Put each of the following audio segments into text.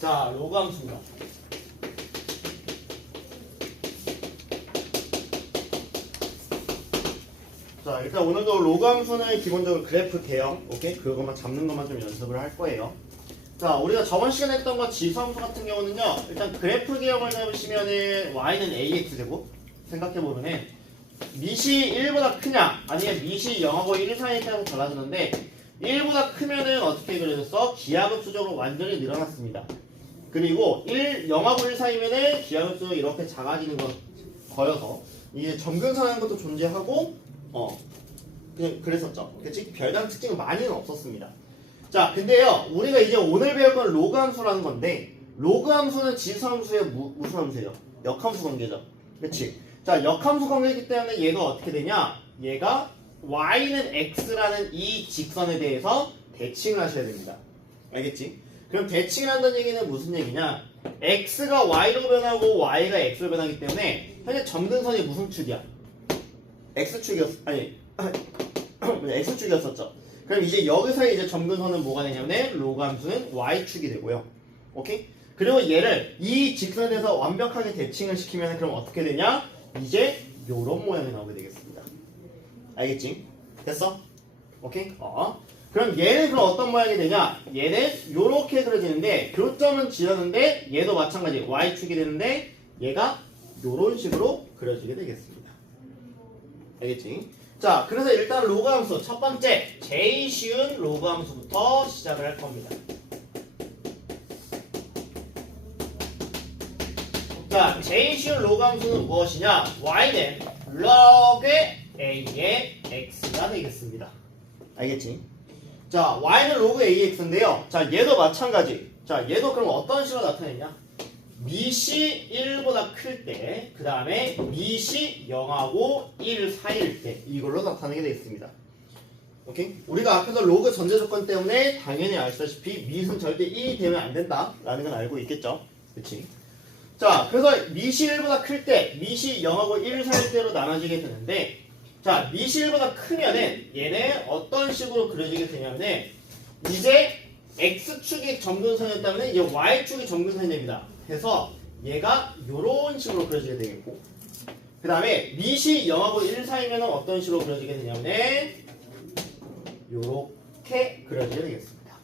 자, 로그 함수입니다. 자, 일단 오늘도 로그 함수는 기본적으로 그래프 개형, 오케이? 그것만 잡는 것만 좀 연습을 할 거예요. 자, 우리가 저번 시간에 했던 거 지수함수 같은 경우는요, 일단 그래프 개형을 잡으시면은 y는 ax 되고, 생각해보면은 밑이 1보다 크냐, 아니면 밑이 0하고 1 사이에 따라서 달라지는데, 1보다 크면은 어떻게 그려졌어? 기하급수적으로 완전히 늘어났습니다. 그리고 0하고 1 사이면은 기하급수가 이렇게 작아지는 거여서, 이게 점근선이라는 것도 존재하고, 그냥 그랬었죠. 그치? 별다른 특징은 많이는 없었습니다. 자, 근데요, 우리가 이제 오늘 배울 건 로그 함수라는 건데, 로그 함수는 지수함수의 무슨 함수예요? 역함수 관계죠. 그치? 자, 역함수 관계이기 때문에 얘가 어떻게 되냐? 얘가 y는 x라는 이 직선에 대해서 대칭을 하셔야 됩니다. 알겠지? 그럼 대칭을 한다는 얘기는 무슨 얘기냐? x가 y로 변하고 y가 x로 변하기 때문에 현재 점근선이 무슨 축이야? x축이었었죠. 그럼 이제 여기서 이제 점근선은 뭐가 되냐면 로그 함수는 y축이 되고요. 오케이? 그리고 얘를 이 직선에서 완벽하게 대칭을 시키면 그럼 어떻게 되냐? 이제 요런 모양이 나오게 되겠습니다. 알겠지? 됐어? 오케이? 그럼 얘는 그럼 어떤 모양이 되냐? 얘는 요렇게 그려지는데 교점은 지었는데 얘도 마찬가지 y축이 되는데 얘가 요런 식으로 그려지게 되겠습니다. 알겠지? 자, 그래서 일단 로그 함수 첫 번째 제일 쉬운 로그 함수부터 시작을 할 겁니다. 자, 제일 쉬운 로그 함수는 무엇이냐? y는 log a의 x가 되겠습니다. 알겠지? 자, y는 log ax인데요. 자, 얘도 마찬가지. 자, 얘도 그럼 어떤 식으로 나타내냐? 밑이 1보다 클 때, 그 다음에 밑이 0하고 1 사이일 때 이걸로 나타내게 되겠습니다. 오케이? 우리가 앞에서 로그 전제 조건 때문에 당연히 아시다시피 밑은 절대 1이 되면 안 된다라는 건 알고 있겠죠? 그치? 자, 그래서 밑이 1보다 클 때, 밑이 0하고 1 사이일 때로 나눠지게 되는데, 자, 밑이 1보다 크면은 얘는 어떤 식으로 그려지게 되냐면은 이제 x축이 점근선이었다면 이제 y축이 점근선이 됩니다. 그래서 얘가 요런 식으로 그려지게 되겠고, 그 다음에 밑이 0하고 1 사이면 어떤 식으로 그려지게 되냐면 요렇게 그려지게 되겠습니다.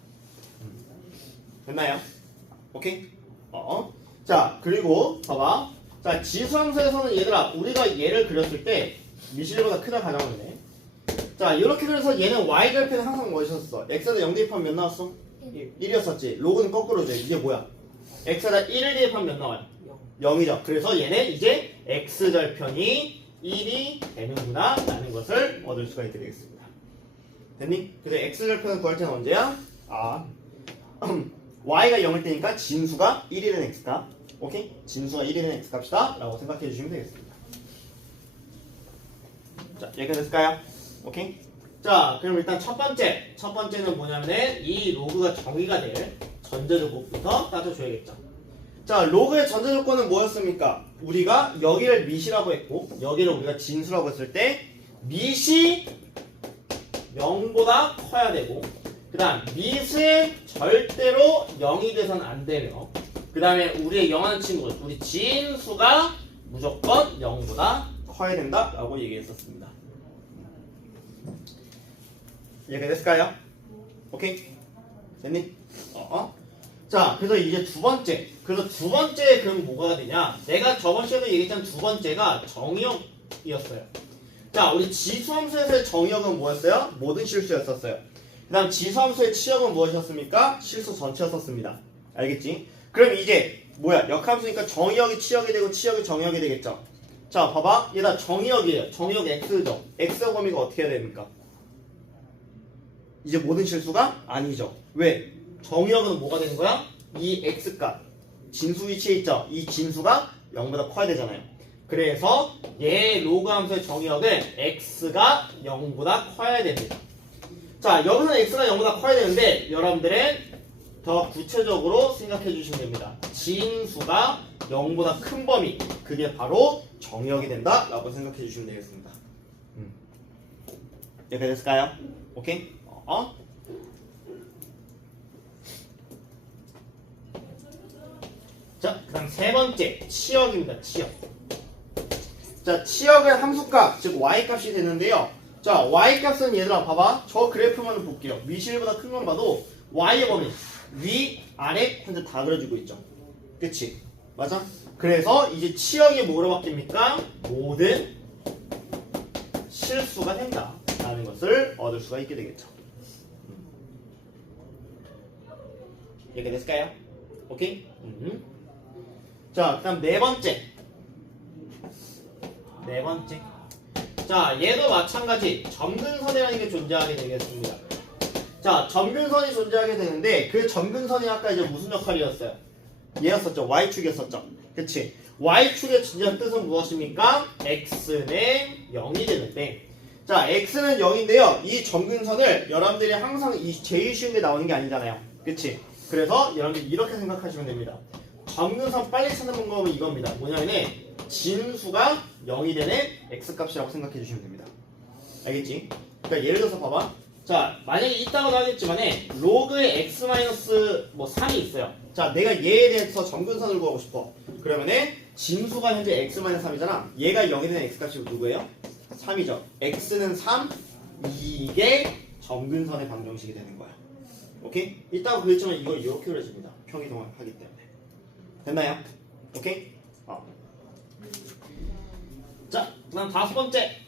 됐나요? 오케이? 자, 그리고 봐봐. 자, 지수함수에서는 얘들아, 우리가 얘를 그렸을 때 밑이 1보다 크다 가정하네. 자, 이렇게 그려서 얘는 y 절편은 항상 뭐였었어? x에다 0 대입하면 몇 나왔어? 1이었었지. 로그는 거꾸로 돼. 이게 뭐야? x에다 1을 대입하면 몇 나와요? 0이죠. 그래서 얘는 이제 x절편이 1이 되는구나 라는 것을 얻을 수가 있게 되겠습니다. 됐니? 그래서 x절편을 구할 때는 언제야? y가 0일 때니까 진수가 1이는 x값. 오케이? 진수가 1이는 x값이다 라고 생각해 주시면 되겠습니다. 자, 여기까지 됐을까요? 오케이? 자, 그럼 일단 첫 번째는 뭐냐면은 이 로그가 정의가 될 전제조건부터 따져줘야겠죠. 자, 로그의 전제조건은 뭐였습니까? 우리가 여기를 밑이라고 했고 여기를 우리가 진수라고 했을 때 밑이 0보다 커야 되고, 그 다음 밑은 절대로 0이 돼서는 안 되며, 그 다음에 우리의 영하는 친구 우리 진수가 무조건 0보다 커야 된다 라고 얘기했었습니다. 이해가 됐을까요? 오케이? 됐니? 자, 그래서 이제 두 번째. 그래서 두 번째 그럼 뭐가 되냐? 내가 저번 시간에 얘기했던 두 번째가 정의역이었어요. 자, 우리 지수함수에서의 정의역은 뭐였어요? 모든 실수였었어요. 그 다음 지수함수의 치역은 무엇이었습니까? 실수 전체였었습니다. 알겠지? 그럼 이제 뭐야? 역함수니까 정의역이 치역이 되고 치역이 정의역이 되겠죠? 자, 봐봐. 얘다 정의역이에요. 정의역 x죠. x 범위가 어떻게 해야 됩니까? 이제 모든 실수가 아니죠. 왜? 정의역은 뭐가 되는 거야? 이 x값 진수 위치에 있죠. 이 진수가 0보다 커야 되잖아요. 그래서 얘 로그 함수의 정의역은 x가 0보다 커야 됩니다. 자, 여기서는 x가 0보다 커야 되는데 여러분들은 더 구체적으로 생각해 주시면 됩니다. 진수가 0보다 큰 범위, 그게 바로 정의역이 된다 라고 생각해 주시면 되겠습니다. 이렇게 됐을까요? 오케이? 자, 그 다음 세 번째 치역입니다. 치역. 자, 치역은 함수값, 즉 y값이 되는데요. 자, y값은 얘들아 봐봐. 저 그래프만 볼게요. 미실보다 큰 건 봐도 y의 범위 위, 아래, 현재 다 그려주고 있죠. 그치? 맞아? 그래서 이제 치역이 뭐로 바뀝니까? 모든 실수가 된다 라는 것을 얻을 수가 있게 되겠죠. 이해됐을까요? 오케이? 자, 그 다음 네 번째. 자, 얘도 마찬가지 점근선이라는 게 존재하게 되겠습니다. 자, 점근선이 존재하게 되는데 그 점근선이 아까 이제 무슨 역할이었어요? 얘였었죠. y축이었었죠. 그치? y축의 진짜 뜻은 무엇입니까? x는 0이 되는데, 자, x는 0인데요. 이 점근선을 여러분들이 항상 제일 쉬운 게 나오는 게 아니잖아요. 그치? 그래서 여러분들이 이렇게 생각하시면 됩니다. 점근선 빨리 찾는 방법은 이겁니다. 뭐냐면 진수가 0이 되는 x값이라고 생각해 주시면 됩니다. 알겠지? 그러니까 예를 들어서 봐봐. 자, 만약에 있다고도 하겠지만에 로그의 x-3이 있어요. 자, 내가 얘에 대해서 점근선을 구하고 싶어. 그러면은 진수가 현재 x-3이잖아. 얘가 0이 되는 x값이 누구예요? 3이죠. x는 3, 이게 점근선의 방정식이 되는 거야. 오케이? 있다고 그랬지만 이거 이렇게 그려집니다. 평이동을 하기 때문에. 됐나요? 오케이? 자, 그 다음 다섯 번째.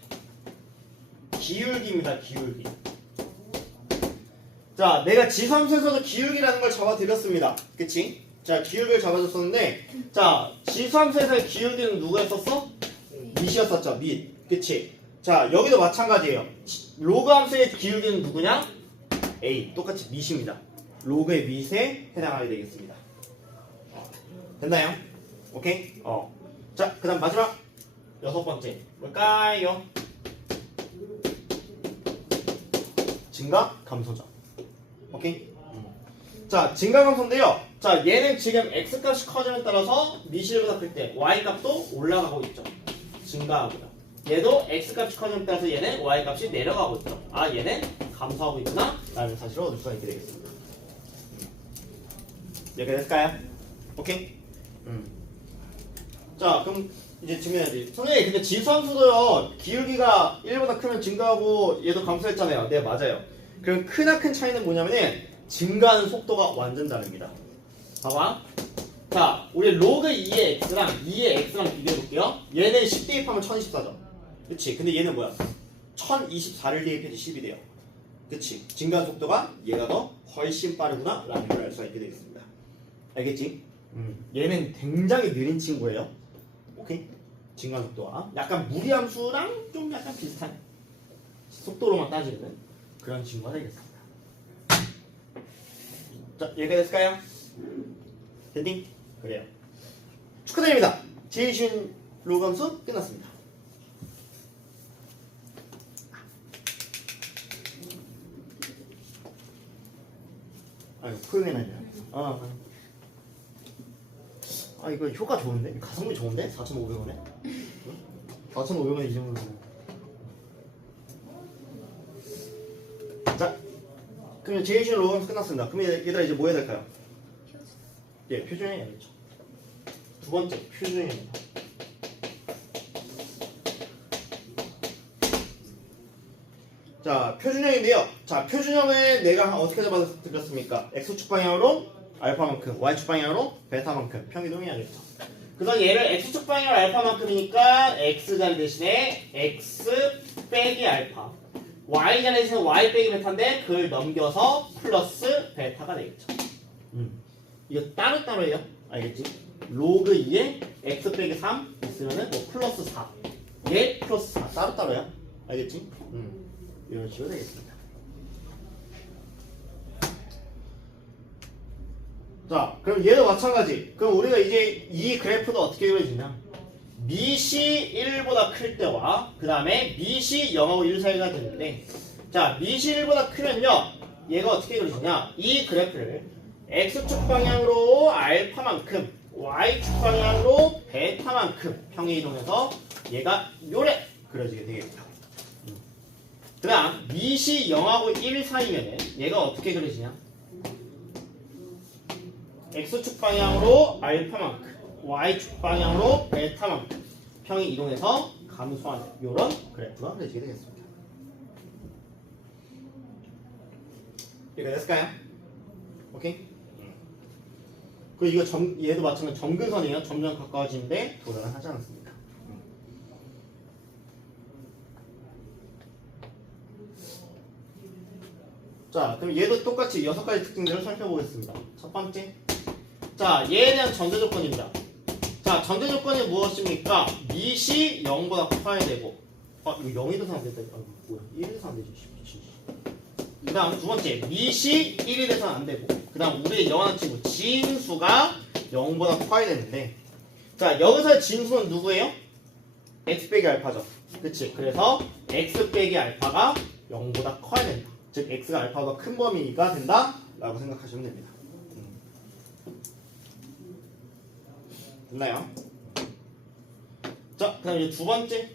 기울기입니다. 기울기. 자, 내가 지수함수에서도 기울기라는 걸 잡아드렸습니다. 그치? 자, 기울기를 잡아줬었는데, 자, 지수함수에서의 기울기는 누가 했었어? 밑이었었죠. 밑. 그치? 자, 여기도 마찬가지예요. 로그 함수의 기울기는 누구냐? A. 똑같이 밑입니다. 로그의 밑에 해당하게 되겠습니다. 됐나요? 오케이? 자, 그 다음 마지막 여섯 번째 뭘까요? 증가 감소죠. 오케이? 자, 증가 감소인데요. 자, 얘는 지금 x값이 커짐에 따라서 미실보다 클 때 y값도 올라가고 있죠. 증가하고요. 얘도 x값이 커짐에 따라서 얘는 y값이 내려가고 있죠. 아, 얘는 감소하고 있구나 라는 사실을 얻을 수가 있게 되겠습니다. 이렇게 됐을까요? 오케이? 자, 그럼 이제 증명해야지. 선생님, 근데 지수함수도요, 기울기가 1보다 크면 증가하고 얘도 감소했잖아요. 네, 맞아요. 그럼 크나 큰 차이는 뭐냐면은 증가하는 속도가 완전 다릅니다. 봐봐. 자, 우리 로그 2의 x랑 2의 x랑 비교해볼게요. 얘는 10 대입하면 1024죠. 그치? 근데 얘는 뭐야? 1024를 대입해도 10이 돼요. 그치? 증가하는 속도가 얘가 더 훨씬 빠르구나 라는 걸 알 수가 있게 되겠습니다. 알겠지? 얘는 굉장히 느린 친구예요. 오케이? 증가 속도가 약간 무리함수랑 좀 약간 비슷한 속도로만 따지는 그런 친구가 되겠습니다. 자, 여기까지 됐을까요? 됐니? 그래요. 축하드립니다. 제일 쉬운 로그 함수 끝났습니다. 아이고, 포용해놔야 아, 이거 효과 좋은데? 가성비 좋은데? 4,500원에? 4,500원에 이 정도로. 자, 그럼 제일 쉬운 로그 함수 끝났습니다. 그럼 얘들아 이제 뭐 해야 될까요? 예, 표준형 해야겠죠. 두 번째, 표준형입니다. 자, 표준형인데요. 자, 표준형을 내가 어떻게 잡아드렸습니까? x축 방향으로 알파만큼, y축 방향으로 베타만큼 평이동해야겠죠. 그래서 얘를 x축 방향으로 알파만큼이니까 x자리 대신에 x 빼기 알파, y자리 대신에 y 빼기 베타인데 그걸 넘겨서 플러스 베타가 되겠죠. 이거 따로따로 해요. 알겠지? 로그 2에 x 빼기 3 있으면은 뭐 플러스 4, 얘 플러스 4 따로따로요. 알겠지? 이런 식으로 되겠습니다. 자, 그럼 얘도 마찬가지. 그럼 우리가 이제 이 그래프도 어떻게 그려지냐? 밑이 1보다 클 때와 그 다음에 밑이 0하고 1 사이가 되는데, 자, 밑이 1보다 크면요 얘가 어떻게 그려지냐? 이 그래프를 x축 방향으로 알파만큼, y축 방향으로 베타만큼 평행 이동해서 얘가 요래 그려지게 되겠죠. 그 다음 밑이 0하고 1 사이면은 얘가 어떻게 그려지냐? x축 방향으로 알파만큼 y축 방향으로 베타만큼 평이 이동해서 감소하는 이런 그래프가 그려지게 되겠습니다. 이해가 됐을까요? 오케이? 그리고 이거 얘도 마찬가지로 점근선이에요. 점점 가까워지는데 도달은 하지 않습니다. 자, 그럼 얘도 똑같이 6가지 특징들을 살펴보겠습니다. 첫 번째, 자, 얘에 대한 전제 조건입니다. 자, 전제 조건이 무엇입니까? 밑이 0보다 커야 되고, 이거 0이 돼서 안 된다. 뭐야, 1이 돼서 안 되지. 그 다음 두 번째, 밑이 1이 돼서는 안 되고, 그 다음 우리의 영원한 친구 진수가 0보다 커야 되는데, 자, 여기서 진수는 누구예요? x 빼기 알파죠. 그치? 그래서 x 빼기 알파가 0보다 커야 된다. 즉 x가 알파보다 큰 범위가 된다 라고 생각하시면 됩니다. 됐나요? 자, 그 다음 이제 두 번째,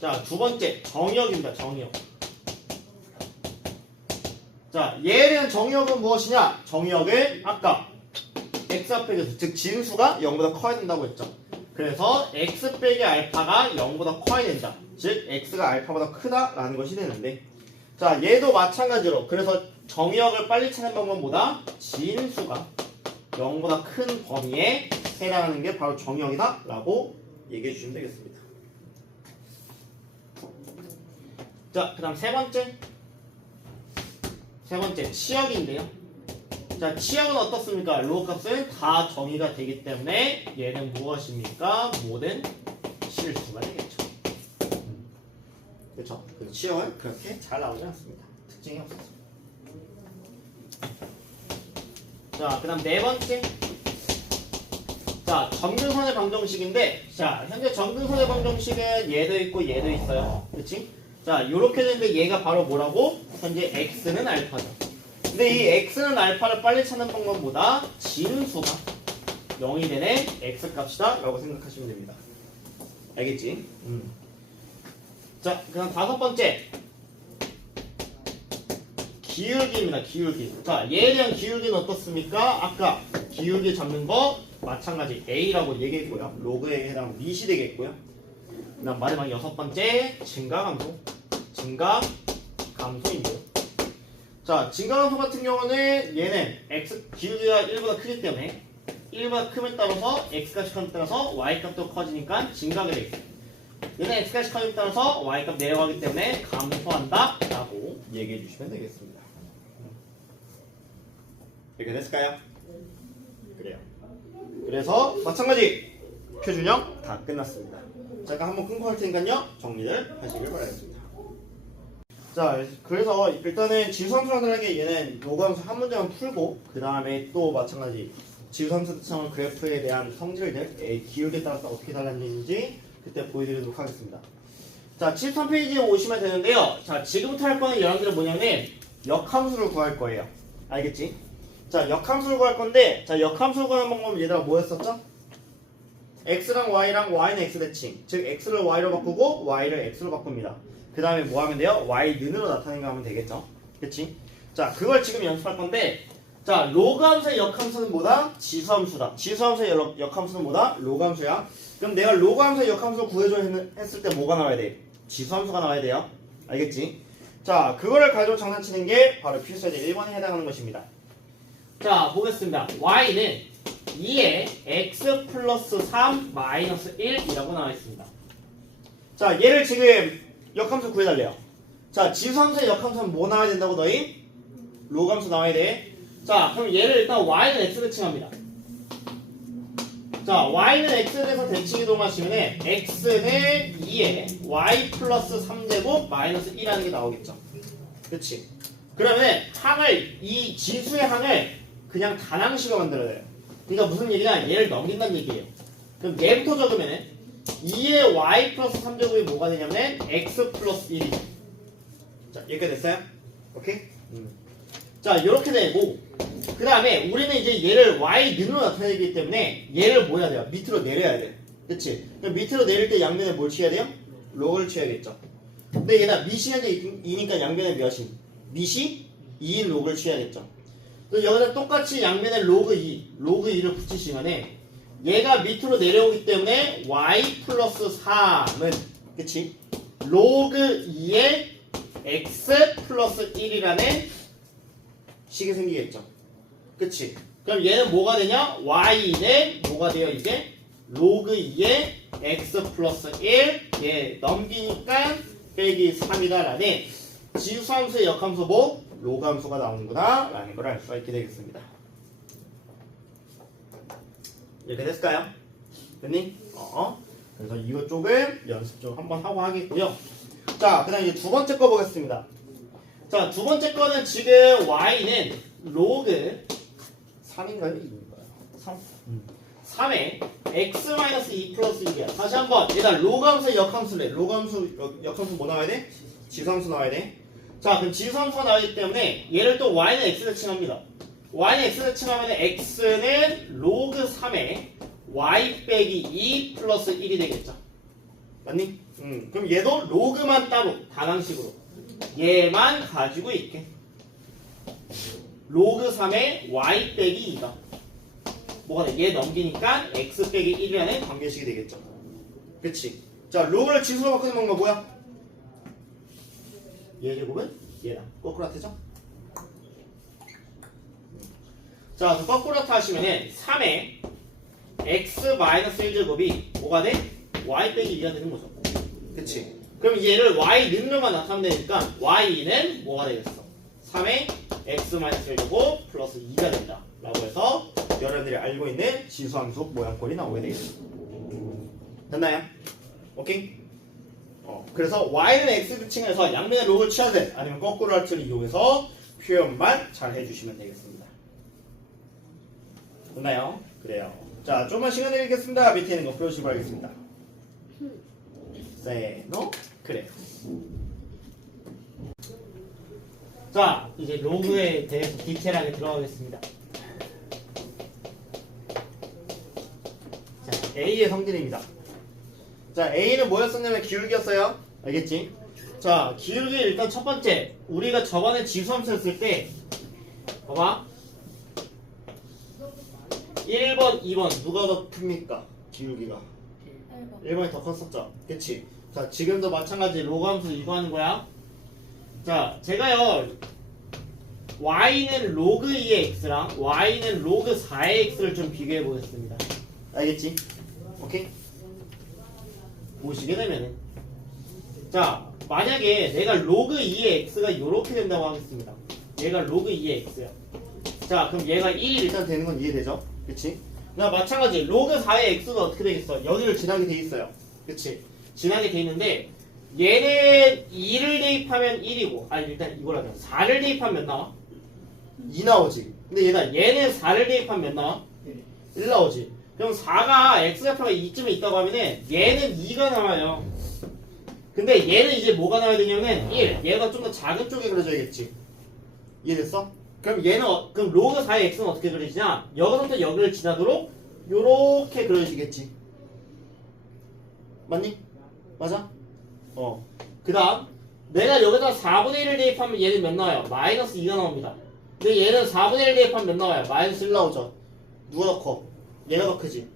자, 두 번째 정의역입니다. 정의역. 자, 얘에 대한 정의역은 무엇이냐? 정의역은 아까 x 앞에 대해서 즉 진수가 0보다 커야 된다고 했죠. 그래서 x 빼기 알파가 0보다 커야 된다. 즉 x가 알파보다 크다라는 것이 되는데, 자, 얘도 마찬가지로 그래서 정의역을 빨리 찾는 방법보다 진수가 0보다 큰 범위에 해당하는 게 바로 정의역이다 라고 얘기해 주시면 되겠습니다. 자, 그 다음 세 번째 치역인데요. 자, 치역은 어떻습니까? 로우 값은 다 정의가 되기 때문에 얘는 무엇입니까? 모든 실수가 되겠죠. 그렇죠? 그 치역은 그렇게 잘 나오지 않습니다. 특징이 없어서. 자, 그 다음 네 번째. 자, 점근선의 방정식인데, 자, 현재 점근선의 방정식은 얘도 있고 얘도 있어요. 그렇지? 자, 요렇게 되는데 얘가 바로 뭐라고? 현재 x는 알파죠. 근데 이 x는 알파를 빨리 찾는 방법보다 진수가 0이 되는 x 값이다 라고 생각하시면 됩니다. 알겠지? 자, 그 다음 다섯 번째 기울기입니다. 기울기. 자, 얘에 대한 기울기는 어떻습니까? 아까 기울기 잡는 거 마찬가지 a라고 얘기했고요. 로그에 해당하는 밑이 되겠고요. 그 다음 마지막 여섯 번째 증가감소. 증가감소인데요. 자, 증가감소 같은 경우는 얘는 x 기울기가 1보다 크기 때문에 1보다 크면 따라서 x값이 커짐에 따라서 y값도 커지니까 증가하게 되겠습니다. 얘는 x값이 커짐에 따라서 y값 내려가기 때문에 감소한다 라고 얘기해 주시면 되겠습니다. 이렇게 됐을까요? 그래요. 그래서 마찬가지 표준형 다 끝났습니다. 잠깐 한번 끊고 할 테니까요 정리를 하시길 바라겠습니다. 자, 그래서 일단은 지수함수들에게 얘는 로그함수 한 문제만 풀고 그 다음에 또 마찬가지 지수함수 특성은 그래프에 대한 성질들 기울기에 따라서 어떻게 달라지는지 그때 보여드리도록 하겠습니다. 자, 73페이지에 오시면 되는데요. 자, 지금부터 할 거는 여러분들은 뭐냐면 역함수를 구할 거예요. 알겠지? 자, 역함수를 구할 건데, 자, 역함수를 구하는 방법은 얘들아 뭐였었죠? x랑 y랑 y는 x 대칭, 즉 x를 y로 바꾸고 y를 x로 바꿉니다. 그 다음에 뭐 하면 돼요? y는으로 나타내는 거 하면 되겠죠? 그치? 자, 그걸 지금 연습할 건데, 자, 로그함수의 역함수는 뭐다? 지수함수다. 지수함수의 역함수는 뭐다? 로그함수야. 그럼 내가 로그함수의 역함수를 구해줘 했을 때 뭐가 나와야 돼? 지수함수가 나와야 돼요. 알겠지? 자, 그거를 가지고 장난치는 게 바로 필수제 1번에 해당하는 것입니다. 자, 보겠습니다. y는 2에 x 플러스 3 마이너스 1이라고 나와 있습니다. 자, 얘를 지금 역함수 구해달래요. 자, 지수함수의 역함수는 뭐 나와야 된다고 너희? 로그함수 나와야 돼. 자, 그럼 얘를 일단 y는 x 대칭합니다. 자, y는 x에 대해서 대칭 이동하시면 x는 2에 y 플러스 3제곱 마이너스 1이라는 게 나오겠죠. 그치? 그러면 항을, 이 지수의 항을 그냥 단항식으로 만들어야 돼요. 그러니까 무슨 얘기냐? 얘를 넘긴다는 얘기예요. 그럼 얘부터 적으면 2의 y 플러스 3제곱이 뭐가 되냐면 x 플러스 1이죠. 자, 이렇게 됐어요? 오케이? 자, 이렇게 되고 그 다음에 우리는 이제 얘를 y는으로 나타내기 때문에 얘를 뭐 해야 돼요? 밑으로 내려야 돼. 그치? 그럼 밑으로 내릴 때 양면에 뭘 취해야 돼요? 로그를 취해야겠죠. 근데 얘가 밑이 현재 2니까 양면에 몇인? 밑이 2인 로그를 취해야겠죠. 또 여기다 똑같이 양면에 로그 2를 붙이시면은 얘가 밑으로 내려오기 때문에 y 플러스 3은 그치? 로그 2의 x 플러스 1이라는 식이 생기겠죠. 그치? 그럼 얘는 뭐가 되냐? y는 뭐가 돼요 이제? 로그 2의 x 플러스 1 얘 넘기니까 빼기 3이다 라는 지수함수의 역함수 뭐? 로그함수가 나오는구나 라는 걸 알 수가 있게 되겠습니다. 이렇게 됐을까요? 됐니? 그래서 이거 조금 연습 좀 한번 하고 하겠고요. 자, 그 다음 이제 두 번째 거 보겠습니다. 자, 두 번째 거는 지금 y는 로그 3인가요? 2인가요? 3에 x-2 플러스 1이야. 다시 한번 일단 로그함수의 역함수래. 역함수 뭐 나와야 돼? 지수함수 나와야 돼. 자, 그럼 지수함수가 나오기 때문에 얘를 또 y는 x를 칭합니다. y는 x를 칭하면 x는 로그 3에 y 빼기 2 플러스 1이 되겠죠. 맞니? 그럼 얘도 로그만 따로 다항식으로 얘만 가지고 있게 로그 3에 y 빼기 2가 뭐가 돼? 얘 넘기니까 x 빼기 1이라는 관계식이 되겠죠. 그치? 자, 로그를 지수로 바꾸는 건 뭐야? 얘 제곱은 얘다. 거꾸로 하트죠? 자, 그래서 거꾸로 하트 하시면은 3에 x-1제곱이 뭐가 돼? y 빼기 2가 되는 거죠. 그치? 그럼 얘를 y 는로만 나타내면 되니까 y는 뭐가 되겠어? 3에 x-1제곱 플러스 2가 된다 라고 해서 여러분들이 알고 있는 지수함수 모양꼴이 나오게 되겠죠. 됐나요? 오케이? 그래서 y는 x를 칭해서 양면의 로그를 취하든 아니면 거꾸로 할트를 이용해서 표현만 잘 해주시면 되겠습니다. 됐나요? 그래요. 자, 좀만 시간 드리겠습니다. 밑에 있는 거 풀어주시기 바라겠습니다. 세노 그래. 자, 이제 로그에 대해서 디테일하게 들어가겠습니다. 자, A의 성질입니다. 자, A는 뭐였었냐면 기울기였어요. 알겠지? 자, 기울기 일단 첫 번째 우리가 저번에 지수함수 했을 때 봐봐 1번, 2번 누가 더 큽니까? 기울기가 1번이 더 컸었죠. 그치? 자, 지금도 마찬가지 로그함수 이거 하는 거야. 자, 제가요 y는 로그 2의 x랑 y는 로그 4의 x를 좀 비교해 보겠습니다. 알겠지? 오케이? 보시게 되면은 자, 만약에 내가 로그 2의 x가 이렇게 된다고 하겠습니다. 얘가 로그 2의 x야. 자, 그럼 얘가 1이 일단 되는 건 이해되죠? 그치? 나 마찬가지 로그 4의 x는 어떻게 되겠어? 여기를 지나게 돼 있어요. 그치? 지나게 돼 있는데 얘는 2를 대입하면 1이고 아니 일단 이걸 하자 4를 대입하면 몇 나와? 2 나오지. 근데 얘는 4를 대입하면 몇 나와? 1 나오지. 그럼 4가 x좌표가 2쯤에 있다고 하면은 얘는 2가 나와요. 근데 얘는 이제 뭐가 나와야 되냐면 1. 얘가 좀 더 작은 쪽에 그려져야겠지. 이해됐어? 그럼 그럼 로그 4의 x는 어떻게 그려지냐? 여기서부터 여기를 지나도록 요렇게 그려지겠지. 맞니? 맞아? 그 다음 내가 여기다 4분의 1을 대입하면 얘는 몇 나와요? 마이너스 2가 나옵니다. 근데 얘는 4분의 1 대입하면 몇 나와요? 마이너스 1 나오죠. 누가 더 커? 얘가 더 크지.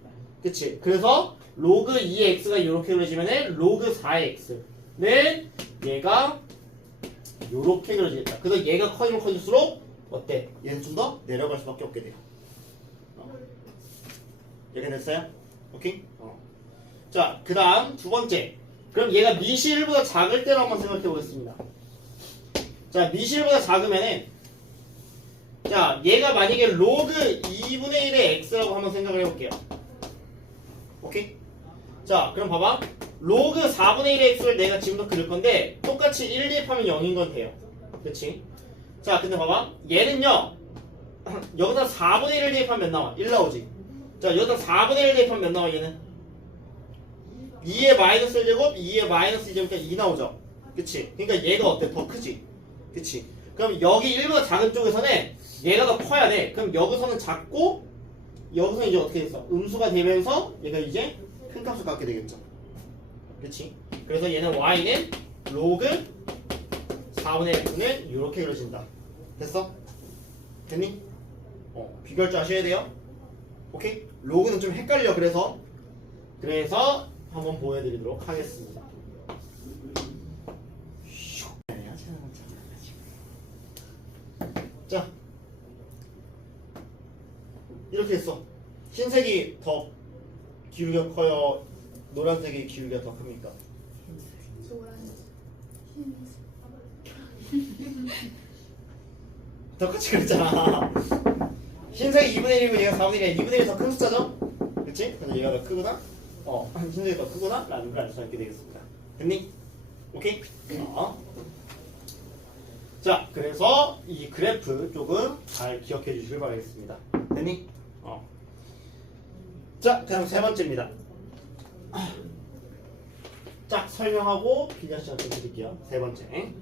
그치? 그래서 로그 2의 x가 이렇게 그려지면은 로그 4의 x는 얘가 요렇게 그려지겠다. 그래서 얘가 커지면 커질수록 어때? 얘는 좀 더 내려갈 수밖에 없게 돼요. 이렇게 됐어요? 오케이? 자, 그 다음 두 번째. 그럼 얘가 미시 1보다 작을 때로 한번 생각해 보겠습니다. 자, 미시 1보다 작으면은 자, 얘가 만약에 로그 2분의 1의 x라고 한번 생각을 해볼게요. 오케이? 자, 그럼 봐봐. 로그 4분의 1의 x를 내가 지금부터 그릴 건데 똑같이 1 대입하면 0인 건 돼요. 그치? 자, 근데 봐봐. 얘는요 여기다 4분의 1을 대입하면 몇 나와? 1 나오지. 자, 여기다 4분의 1을 대입하면 몇 나와 얘는? 2의 마이너스 1제곱 2의 마이너스 2제곱이니까 2 나오죠. 그치? 그러니까 얘가 어때? 더 크지? 그치? 그럼 여기 1보다 작은 쪽에서는 얘가 더 커야 돼. 그럼 여기서는 작고 여기서는 이제 어떻게 됐어? 음수가 되면서 얘가 이제 큰 값을 갖게 되겠죠. 그치? 그래서 얘는 y는 로그 4분의 1는 이렇게 그려진다. 됐어? 됐니? 비교할 줄 아셔야 돼요. 오케이? 로그는 좀 헷갈려. 그래서 한번 보여드리도록 하겠습니다. 자, 이렇게 했어. 흰색이 더 기울기가 커요? 노란색이 기울기가 더 큽니까? 똑같이 그랬잖아. 흰색이 2분의 1이고 얘가 4분의 1이야. 2분의 1이 더 큰 숫자죠? 그치? 그래서 얘가 더 크구나? 흰색이 더 크구나? 라는 걸 알 수 있게 되겠습니다. 됐니? 오케이? 자, 그래서 이 그래프 조금 잘 기억해 주시길 바라겠습니다. 됐니? 자, 다음 세 번째입니다. 짝 설명하고 비디오 시간 좀 드릴게요. 세 번째.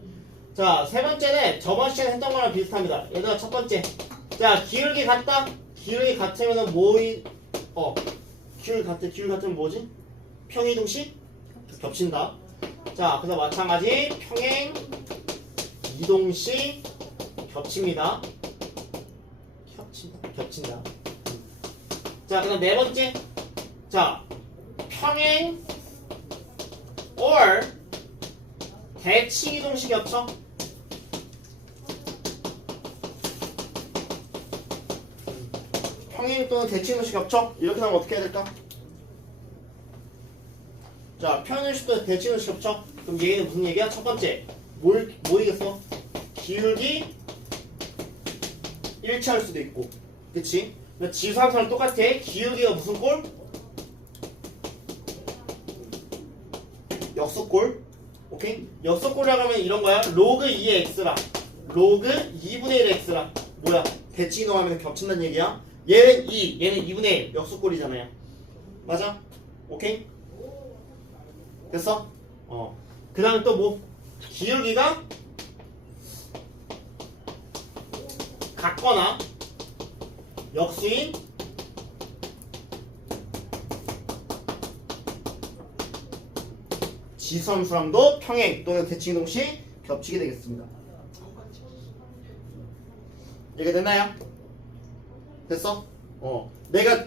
자, 세 번째는 저번 시간에 했던 거랑 비슷합니다. 얘들아, 첫 번째. 자, 기울기 같다? 기울기 같으면은 기울기 같으면 뭐지? 평이동식? 겹친다. 자, 그래서 마찬가지 평행 이동식 겹칩니다. 겹친다. 자, 그다음 네 번째. 자, 평행 or 대칭 이동식 겹쳐. 평행 또는 대칭 이동식 겹쳐. 이렇게 하면 어떻게 해야 될까? 자, 평행 이동식 또는 대칭 이동식 겹쳐. 그럼 얘는 무슨 얘기야? 첫 번째. 뭐이겠어? 기울기 일치할 수도 있고, 그치? 지수함수랑 똑같아. 기울기가 무슨 꼴? 역수꼴. 오케이? 역수꼴이라고 하면 이런 거야. 로그 2의 x랑 로그 2분의 1의 x랑 뭐야? 대칭 이동하면 겹친다는 얘기야. 얘는 2, 얘는 2분의 1. 역수꼴이잖아요. 맞아? 오케이? 됐어? 그 다음에 또 뭐? 기울기가 같거나 역수인 지수함수랑도 평행 또는 대칭 이동식 겹치게 되겠습니다. 이해가 됐나요? 됐어? 내가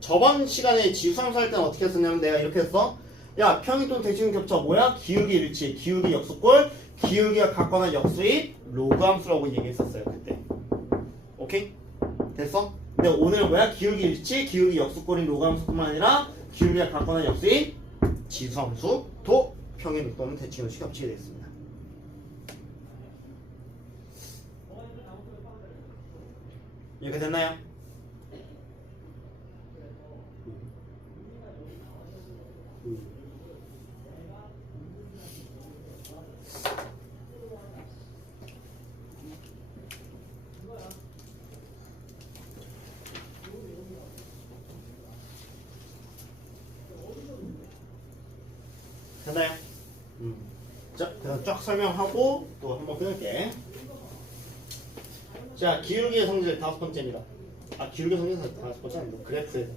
저번 시간에 지수함수 할 때는 어떻게 했었냐면 내가 이렇게 했어. 야, 평행 또는 대칭 겹쳐 뭐야? 기울기 일치, 기울기 역수꼴, 기울기가 같거나 역수인 로그함수라고 얘기했었어요 그때. 오케이? 됐어? 근데 오늘은 뭐야? 기울기 일치, 기울기 역수꼴인 로그함수뿐만 아니라 기울기가 같거나 역수인 지수함수도 평행 또는 대칭 이동식 겹치게 되겠습니다. 이렇게 됐나요? 됐나요? 자, 그래서 쫙 설명하고 또 한번 끊을게. 자, 기울기의 성질 다섯 번째입니다. 기울기 성질 다섯 번째 아니고 그래프에.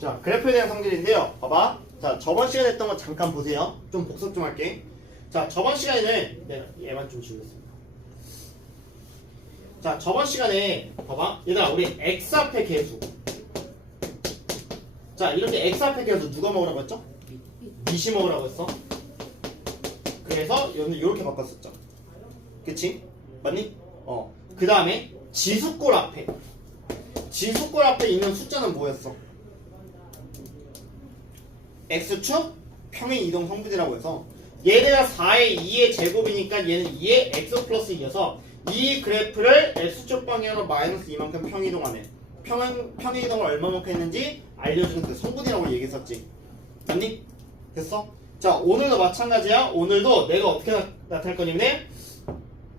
자, 그래프에 대한 성질인데요. 봐봐. 자, 저번 시간에 했던 거 잠깐 보세요. 좀 복습 좀 할게. 자, 저번 시간에는 내가 얘만 좀 지우겠습니다. 자, 저번 시간에 봐봐. 얘들아, 우리 x 앞에 계수. 자, 이렇게 x 앞에 계수 누가 먹으라고 했죠? 밑이 먹으라고 했어. 그래서 여기는 이렇게 바꿨었죠. 그치? 맞니? 그 다음에 지수꼴 앞에 있는 숫자는 뭐였어? x축 평행 이동 성분이라고 해서 얘네가 4의 2의 제곱이니까 얘는 2의 x 플러스 2여서 이 그래프를 x축 방향으로 마이너스 2만큼 평이동하네. 평이동을 얼마만큼 했는지 알려주는 그 성분이라고 얘기했었지. 맞니? 됐어? 자, 오늘도 마찬가지야. 오늘도 내가 어떻게 나타낼 거냐면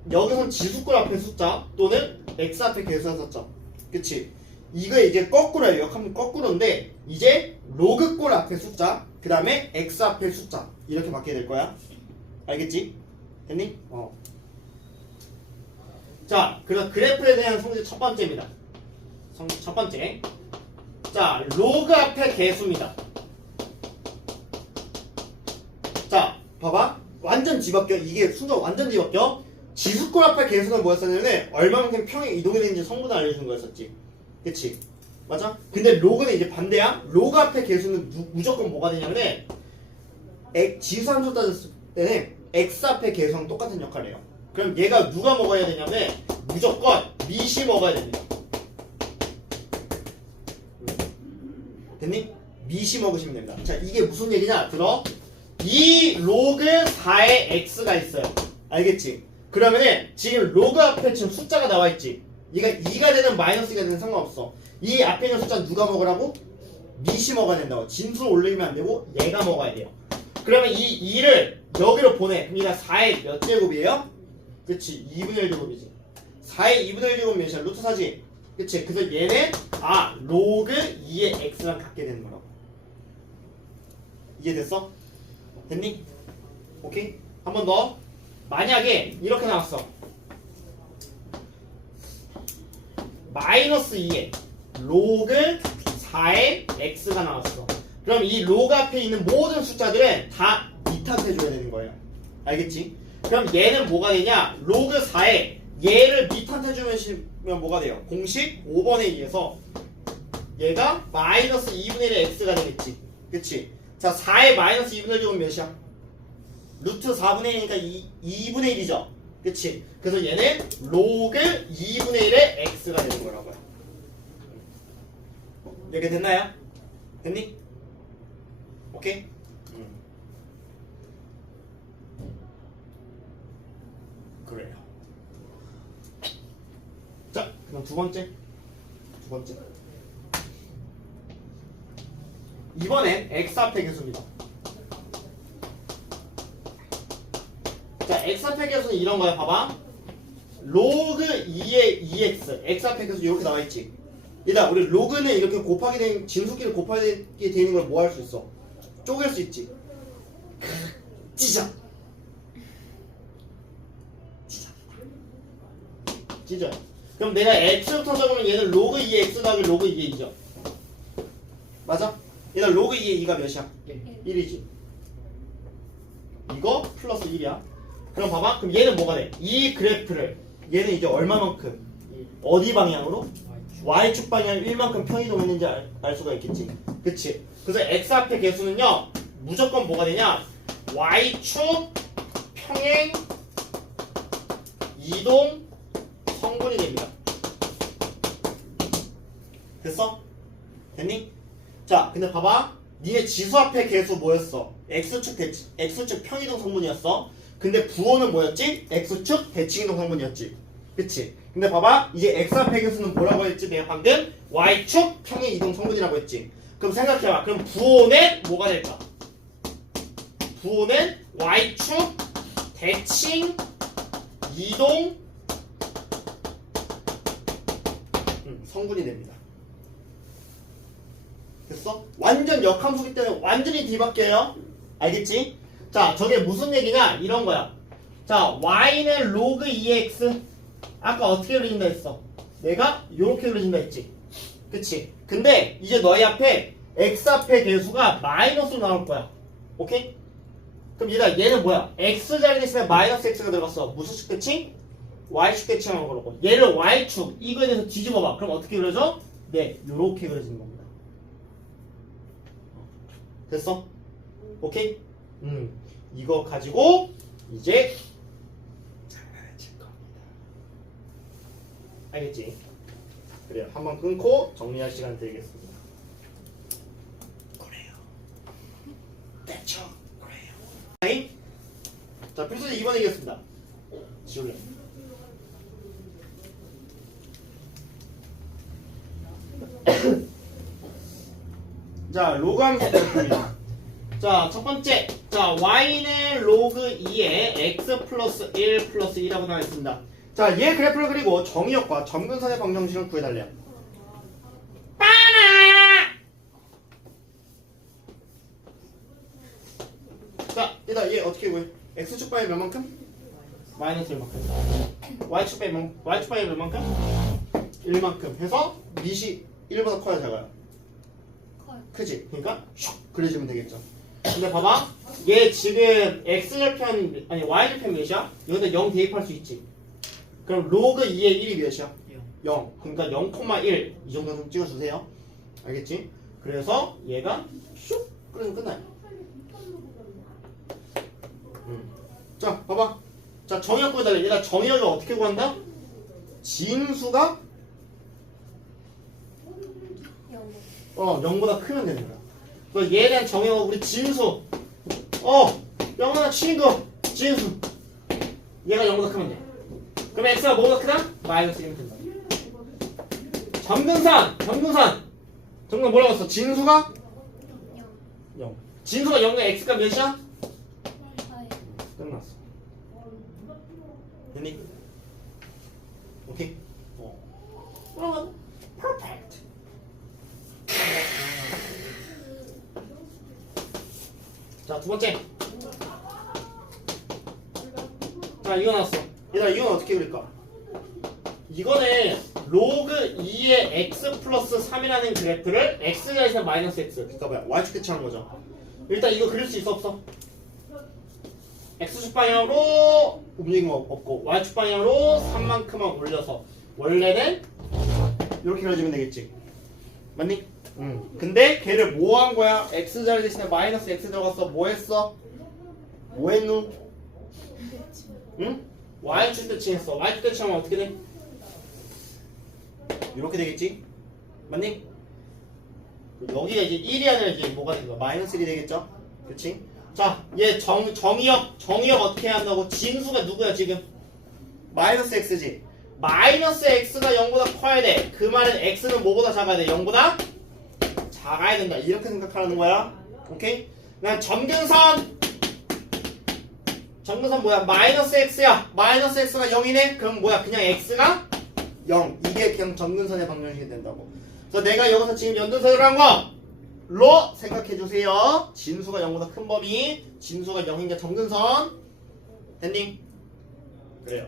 여기선 지수꼴 앞에 숫자 또는 x 앞에 계수했었죠. 그치? 이거 이제 거꾸로야. 역하면 거꾸로인데 이제 로그꼴 앞에 숫자 그 다음에 x 앞에 숫자 이렇게 바뀌게 될 거야. 알겠지? 됐니? 자, 그래서 그래프에 대한 성질 첫 번째입니다. 첫 번째. 자, 로그 앞에 계수입니다. 자, 봐봐. 완전 뒤바뀌어. 이게 순서가 완전 뒤바뀌어. 지수꼴 앞에 계수는 뭐였었냐면 얼마만큼 평행 이동이 되는지 성분을 알려주는 거였었지. 그치? 맞아? 근데 로그는 이제 반대야. 로그 앞에 계수는 무조건 뭐가 되냐면 지수함수 따졌을 때는 x 앞에 계수랑 똑같은 역할을 해요. 그럼 얘가 누가 먹어야 되냐면 무조건 밑이 먹어야 됩니다. 됐니? 밑이 먹으시면 됩니다. 자, 이게 무슨 얘기냐? 들어. 이 로그 4에 x가 있어요. 알겠지? 그러면은 지금 로그 앞에 지금 숫자가 나와 있지. 얘가 2가 되든 마이너스 2가 되든 상관없어. 이 앞에 있는 숫자 누가 먹으라고? 밑이 먹어야 된다고. 진수를 올리면 안 되고 얘가 먹어야 돼요. 그러면 이 2를 여기로 보내. 그럼 얘가 4의 몇 제곱이에요? 그치, 2분의 1 제곱이지. 4의 2분의 1 제곱 몇이야? 루트 4지. 그치. 그래서 얘는 로그 2의 x랑 같게 되는 거라고. 이해됐어? 됐니? 오케이? 한 번 더. 만약에 이렇게 나왔어. 마이너스 2에 로그 4의 x가 나왔어. 그럼 이 로그 앞에 있는 모든 숫자들은 다 밑합해줘야 되는 거예요. 알겠지? 그럼 얘는 뭐가 되냐? 로그 4에 얘를 밑합해주면 뭐가 돼요? 공식 5번에 의해서 얘가 마이너스 2분의 1의 x가 되겠지. 그치? 자, 4의 마이너스 2분의 1 제곱은 몇이야? 루트 4분의 1이니까 2분의 1이죠. 그치? 그래서 얘는 로그 2분의 1의 x가 되는 거라고요. 이렇게 됐나요? 됐니? 오케이? 그래요. 자, 그럼 두 번째. 이번엔 x 앞에 계수입니다. 자, x 앞에 계수는 이런 거야. 봐봐. 로그 2의 2x. x 앞에 계수 이렇게 나와 있지. 얘들아, 우리 로그는 이렇게 곱하게 된 진수끼리 곱하게 되는 걸 뭐 할 수 있어? 쪼갤 수 있지. 찢어. 그럼 내가 x부터 적으면 얘는 로그 2의 x 더하기 로그 2의 2죠. 맞아? 얘들아, 로그 2의 2가 몇이야? 1이지. 이거 플러스 1이야. 그럼 봐봐. 그럼 얘는 뭐가 돼? 이 그래프를 얘는 이제 얼마만큼 어디 방향으로? y축 방향 1만큼 편이동했는지 알 수가 있겠지. 그치? 그래서 x 앞에 계수는요 무조건 뭐가 되냐? y축 평행 이동 성분이 됩니다. 됐어? 됐니? 자, 근데 봐봐. 니네 지수 앞에 계수 뭐였어? x축 평이동 성분이었어. 근데 부호는 뭐였지? x축 대칭이동 성분이었지. 그치? 근데 봐봐. 이제 x 앞에 계수는 뭐라고 했지? 내가 방금 y축 평행 이동 성분이라고 했지. 그럼 생각해봐. 그럼 부호는 뭐가 될까? 부호는 y축 대칭 이동 성분이 됩니다. 됐어? 완전 역함수기 때문에 완전히 뒤바뀌어요. 알겠지? 자, 저게 무슨 얘기냐? 이런 거야. 자, y는 로그 2x. 아까 어떻게 그려진다 했어? 내가 요렇게 그려진다 했지. 그치? 근데 이제 너희 앞에 x 앞에 계수가 마이너스로 나올 거야. 오케이? 그럼 얘는 뭐야? x 자리 대신에 마이너스 x가 들어갔어. 무슨 축 대칭? y축 대칭하는 거라고. 얘를 y축 이거에 대해서 뒤집어봐. 그럼 어떻게 그려져? 네, 요렇게 그려지는 겁니다. 됐어? 오케이? 이거 가지고 이제 장난을 칠 겁니다. 알겠지? 그래요. 한번 끊고 정리할 시간 드리겠습니다. 그래요. 대충 그래요. 자, 필수제 2번 얘기했습니다. 지울래. 자, 로그 함수 대표입니다. 자, 첫 번째. 자, y는 로그 2에 x 플러스 1 플러스 2라고 나와 있습니다. 자, 얘 그래프를 그리고 정의역과 점근선의 방정식을 구해달래요. 빠나! 자, 일단 얘 어떻게 구해? x축 방이 몇 만큼? 마이너스 1만큼. y축 방이 몇 만큼? 1만큼 해서 밑이 1보다 커야 작아요? 커요. 크지? 그러니까 슉 그려주면 되겠죠. 근데 봐봐. 얘 지금 x절편 아니 y절편 몇이야? 여기다 0 대입할 수 있지. 그럼 로그 2의 1이 몇이야? 0. 그러니까 0,1 이 정도는 찍어주세요. 알겠지? 그래서 얘가 슉 그러면 끝나요. 자 봐봐. 자 정의역 구해달래. 얘가 정의역을 어떻게 구한다? 진수가 0보다 크면 되는 거야. 그래서 얘에 대한 정의역은 우리 진수 영원한 친구 진수 얘가 0보다 크면 돼. 그럼 x가 뭐보다 크다? 마이너스 1이 된다. 점근선 뭐라고 했어? 진수가 0. 진수가 0은 x가 몇이야? 끝났어. 됐니? 오케이? 그러면 perfect. 자, 두 번째. 자, 이거 나왔어. 얘들아, 이건 어떻게 그릴까? 이거는 로그 2의 x 플러스 3이라는 그래프를 x가 있으면 마이너스 x. 그러니까 뭐야? y축 대칭하는 거죠. 일단 이거 그릴 수 있어 없어? x축 방향으로 움직임 없고 y축 방향으로 3만큼만 올려서 원래는 이렇게 그려주면 되겠지. 맞니? 근데 걔를 뭐 한 거야? x자리 대신에 마이너스 x 들어갔어. 뭐 했어? 뭐 했누? 응? y축 대칭했어. y축 대칭하면 어떻게 돼? 이렇게 되겠지? 맞니? 여기가 이제 1이 아니라 이제 뭐가 되는 거야? 마이너스 1이 되겠죠? 그렇지? 자, 얘 정의역 어떻게 해야 한다고? 진수가 누구야 지금? 마이너스 x지. 마이너스 x가 0보다 커야 돼. 그 말은 x는 뭐보다 작아야 돼? 0보다 작아야 된다. 이렇게 생각하는 거야. 오케이? 그냥 점근선 뭐야? 마이너스 x야. 마이너스 x가 0이네? 그럼 뭐야? 그냥 x가 0. 이게 그냥 점근선의 방정식이 된다고. 그래서 내가 여기서 지금 연둔선으로 한 거 로 생각해주세요. 진수가 0보다 큰 범위, 진수가 0인 게 점근선. 엔딩. 그래요.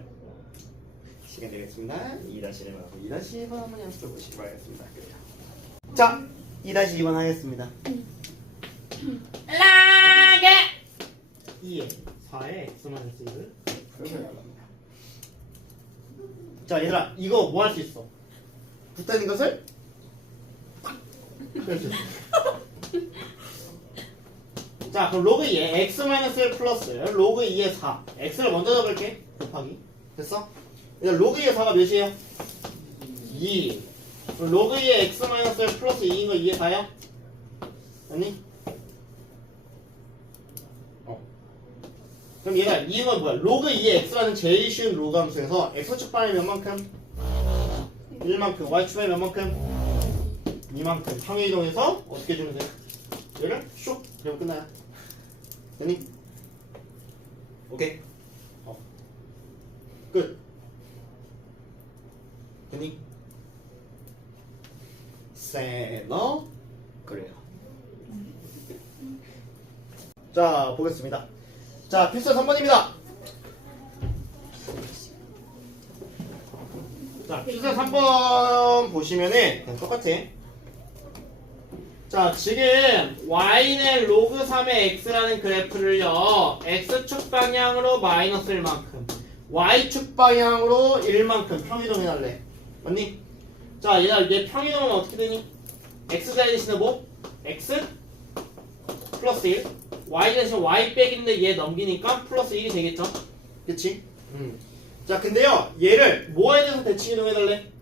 시간 되겠습니다. 2-1을 하고 2-2번 한번 연습해 보시기 바라겠습니다. 자, 2-2번 하겠습니다. 라게 2에 4에 x-1을 풀어야 합니다. 자, 얘들아, 이거 뭐 할 수 있어? 붙어있는 것을 자, 그럼 로그 2에 x-1 플러스 로그 2에 4 x를 먼저 잡을게. 곱하기 됐어? 일단 로그 2에 4가 몇이에요? 2. 그럼 로그 2에 x-1 플러스 2인 거 2에 4야? 아니? 그럼 얘가 2인 건 뭐야? 로그 2에 x라는 제일 쉬운 로그 함수에서 x축 방향이 몇 만큼? 1만큼. y축 방향이 몇 만큼? 2만큼. 평행 이동해서 어떻게 주면 돼? 얘를 슉! 그러면 끝나요. 됐니? 오케이? 끝. 됐니? 세너 그래요. 자, 보겠습니다. 자, 필수 3번입니다. 자, 필수 3번 보시면은 그냥 똑같아. 자, 지금 y는 로그 3의 x라는 그래프를요, x축 방향으로 마이너스 1만큼, y축 방향으로 1만큼 평이동해 달래. 맞니? 자, 얘 평이동하면 어떻게 되니? x자리 대신에 뭐? x 플러스 1, y 대신 y 빼기인데 얘 넘기니까 플러스 1이 되겠죠? 그치? 자, 근데요, 얘를 뭐에 대해서 대칭 이동해 달래?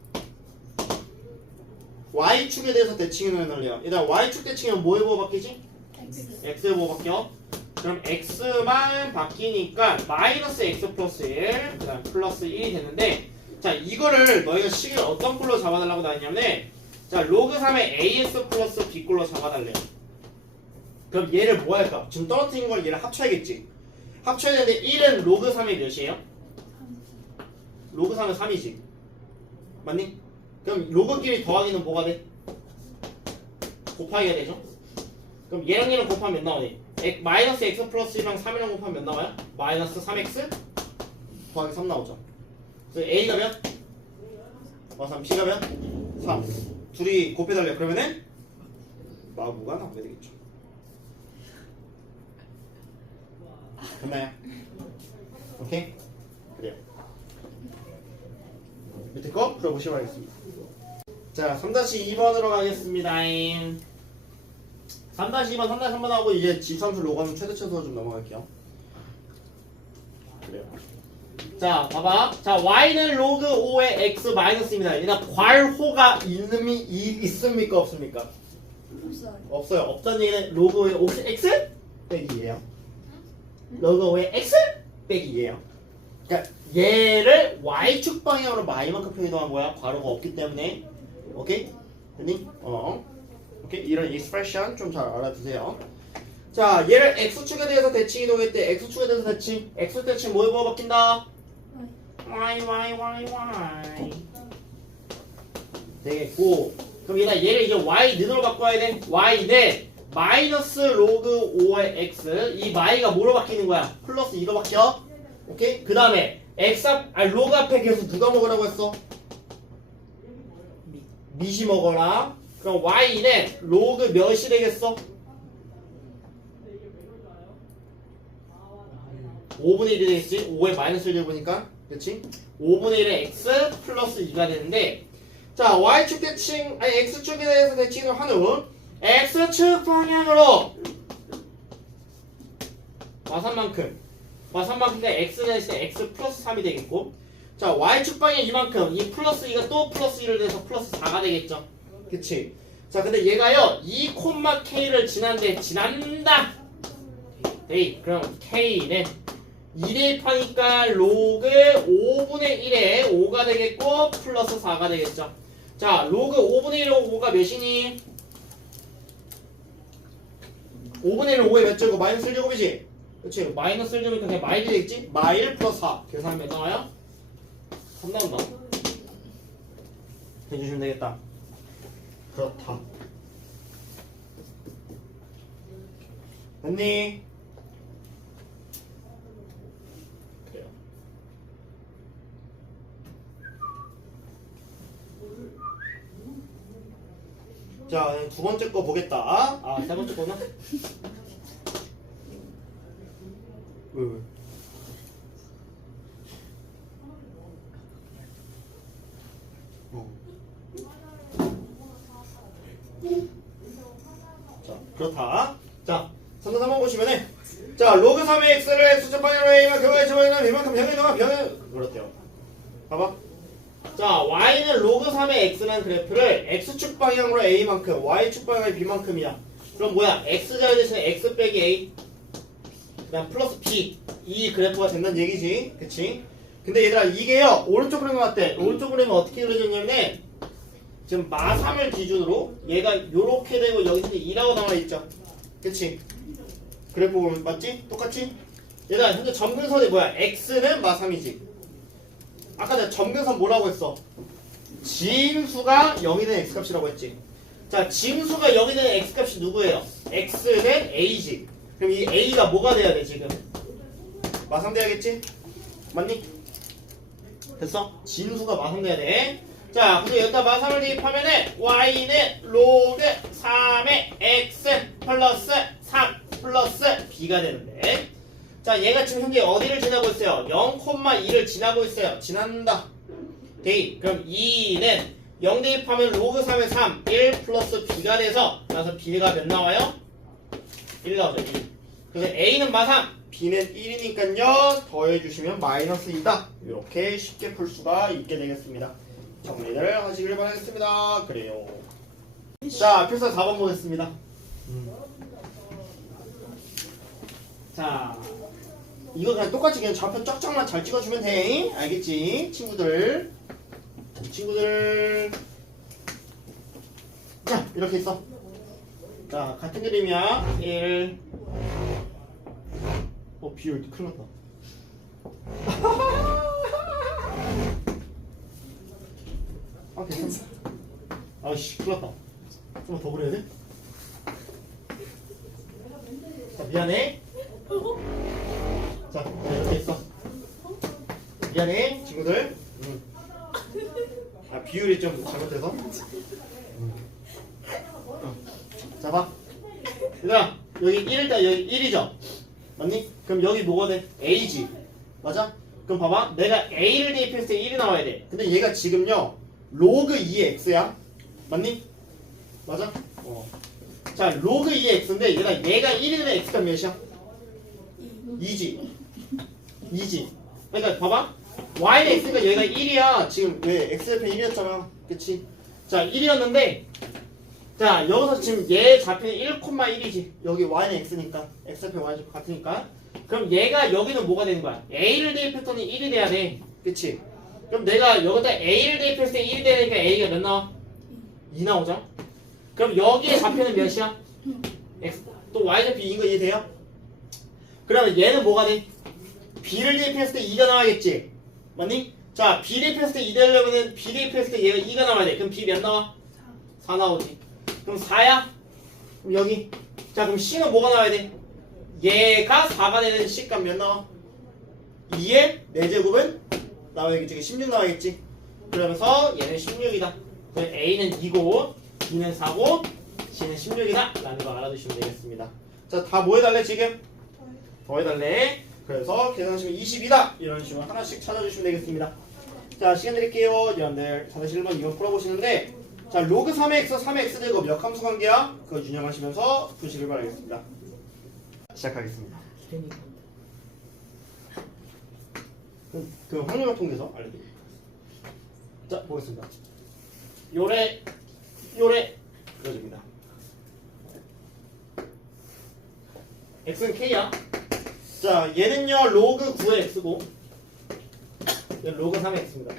y축에 대해서 대칭 이동해 달래요. 일단 y축 대칭이면 뭐에 보호 바뀌지? x에 보호 바뀌어. 그럼 x만 바뀌니까 마이너스 x 플러스 1, 그 다음 플러스 1이 되는데, 자, 이거를 너희가 식을 어떤 꼴로 잡아달라고 나왔냐면, 자, 로그 3의 ax 플러스 b 꼴로 잡아달래요. 그럼 얘를 뭐 할까? 지금 떨어뜨린 걸 얘를 합쳐야겠지. 합쳐야 되는데 1은 로그 3의 몇이에요? 로그 3은 3이지. 맞니? 그럼 로그끼리 더하기는 뭐가 돼? 곱하기가 되죠? 그럼 얘랑 얘랑 곱하면 몇 나오니? 마이너스 x 플러스 1이랑 3이랑 곱하면 몇 나와요? 마이너스 3x 더하기 3 나오죠. 그래서 a가 몇? 3, b가 몇? 3. 둘이 곱해달래요. 그러면은 마구가 나오게 되겠죠. 됐나요? 오케이? 그래요. 밑에 거 풀어보시면 알겠습니다. 자, 3-2번으로 가겠습니다. 3-2번, 3-3번 하고 이제 지수함수 로그함수 최대치수로 좀 넘어갈게요. 그래요. 자, 봐봐. 자, y는 로그 5의 x 마이너스입니다. 얘가 괄호가 있습니까? 없습니까? 없어요. 없어요. 없다는 얘기는 로그 5의 혹시 x 빼기예요. 로그 5의 x 빼기예요. 그러니까 얘를 y축 방향으로 마이만큼 표현한 거야. 괄호가 없기 때문에. 오케이? 됐니? 오케이? 이런 expression 좀 잘 알아두세요. 자, 얘를 x축에 대해서 대칭 이동했대. x축에 대해서 대칭. x 대칭 뭐에 뭐가 바뀐다? y. 되겠고. 그럼 얘를 이제 y 는으로 바꿔야 돼. y는 마이너스 로그 5의 x. 이 y가 뭐로 바뀌는 거야? 플러스 2로 바뀌어. 오케이? 그 다음에 로그 앞에 계속 누가 먹으라고 했어? 밑이 먹어라. 그럼 y는 로그 몇이 되겠어? 5분의 1이 되겠지? 5에 마이너스 1을 보니까 그렇지? 5분의 1의 x 플러스 2가 되는데 자 y축 대칭 x축에 대해서 대칭을 한 후 x축 방향으로 마산만큼인데 x 대신 x 플러스 3이 되겠고 자 y축 방향 이만큼 이 플러스 2가 또 플러스 1을 돼서 플러스 4가 되겠죠 그치? 자 근데 얘가요 2,k를 지난다 에이 그럼 k는 2대입하니까 로그 5분의 1에 5가 되겠고 플러스 4가 되겠죠 자 로그 5분의 1에 5가 몇이니? 5분의 1은 5에 몇 제곱? 마이너스 1제곱이지? 그치? 마이너스 1제곱이니까 그냥 마일이 되겠지? 마일 플러스 4 계산하면 몇 나와요? 3 나온다 해주시면 되겠다 그렇다 됐니? 그래요 자, 두 번째 거 보겠다 세 번째 거나? 왜? 자, 그렇다. 자, 3번 보시면은 자, 로그 3의 x를 x축 방향으로 a만 경우에 저만이나 이만큼 병행 그렇대요. 봐봐. 자, y는 로그 3의 x라는 그래프를 x축 방향으로 a만큼, y축 방향으로 b만큼이야. 그럼 뭐야? x좌표 대신에 x 빼기 a 그다음 플러스 b 이 그래프가 된다는 얘기지. 그치? 근데 얘들아 이게요 오른쪽 그림과 같대. 오른쪽 그림은 어떻게 그려졌냐면 지금 마3을 기준으로 얘가 요렇게 되고 여기서 2라고 나와 있죠. 그치? 그래프 보면 맞지? 똑같지? 얘들아 현재 점근선이 뭐야? x는 마3이지. 아까 내가 점근선 뭐라고 했어? 지임수가 0이 되는 x값이라고 했지. 자 지임수가 0이 되는 x값이 누구예요? x는 a지. 그럼 이 a가 뭐가 돼야 돼 지금? 마3 돼야겠지? 맞니? 됐어? 진수가 마3 돼야 돼. 자, 근데 여기다 마3을 대입하면은 y는 로그 3의 x 플러스 3 플러스 b가 되는데 자, 얘가 지금 현재 어디를 지나고 있어요? 0,2를 지나고 있어요. 지난다. 대입. 그럼 2는 0 대입하면 로그 3의 3 1 플러스 b가 돼서 그래서 b가 몇 나와요? 1 나오죠. 1. 그래서 a는 마3 b는 1이니까요 더해주시면 마이너스 2다 이렇게 쉽게 풀 수가 있게 되겠습니다. 정리를 하시길 바라겠습니다. 그래요. 자 필사 4번 보겠습니다. 자 이거 그냥 똑같이 그냥 좌표 쫙쫙만 잘 찍어주면 돼. 알겠지? 친구들 자 이렇게 있어. 자 같은 그림이야. 1 비율 큰일 났다. 아 괜찮다. 아씨 큰일 났다. 좀만 더 그려야 돼? 자 미안해. 자 이렇게 있어. 미안해 친구들. 아 비율이 좀 잘못돼서. 자 봐. 얘들아 여기 1일다 여기 1이죠? 맞니? 그럼 여기 뭐가 돼? A지. 맞아? 그럼 봐봐. 내가 A를 대입했을 때 1이 나와야 돼. 근데 얘가 지금요. 로그 2의 X야. 맞니? 맞아? 자, 로그 2의 X인데 얘가 1이 되면 X가 몇이야? 2지. 2지. 그러니까 봐봐. Y는 X니까 얘가 1이야. 지금 왜 X좌표 1이었잖아. 그치? 자, 1이었는데 자, 여기서 지금 얘 좌표는 1,1이지. 여기 Y는 X니까. X좌표 Y좌표 같으니까. 그럼 얘가 여기는 뭐가 되는 거야? A를 대입했더니 1이 돼야 돼. 그치? 그럼 내가 여기다 A를 대입했을 때 1이 되니까 A가 몇 나와? 2 나오죠? 그럼 여기의 좌표는 몇이야? X. 또 Y좌표 2인 거 이해돼요? 그러면 얘는 뭐가 돼? B를 대입했을 때 2가 나와야겠지? 맞니? 자, B 대입했을 때 2 되려면 B 대입했을 때 얘가 2가 나와야 돼. 그럼 B 몇 나와? 4 나오지. 그럼 4야? 그럼 여기. 자, 그럼 C는 뭐가 나와야 돼? 얘가 4가 되는 C값 몇 나와? 2의 4제곱은 나와야겠지. 16 나와야겠지. 그러면서 얘는 16이다. 그럼 A는 2고 B는 4고 C는 16이다 라는 거 알아두시면 되겠습니다. 자, 다 뭐 해달래 지금? 더해달래. 그래서 계산하시면 20이다. 이런 식으로 하나씩 찾아주시면 되겠습니다. 자, 시간 드릴게요. 여러분들 4-1번 2번 풀어보시는데 자, 로그 3x, 3x 제곱 역함수 관계야. 그거 유념하시면서 푸시길 바라겠습니다. 시작하겠습니다. 그 확률과 통계서 알려드릴게요. 자, 보겠습니다. 요래 그려줍니다. x는 k야. 자, 얘는요 로그 9의 x고 얘는 로그 3의 x입니다.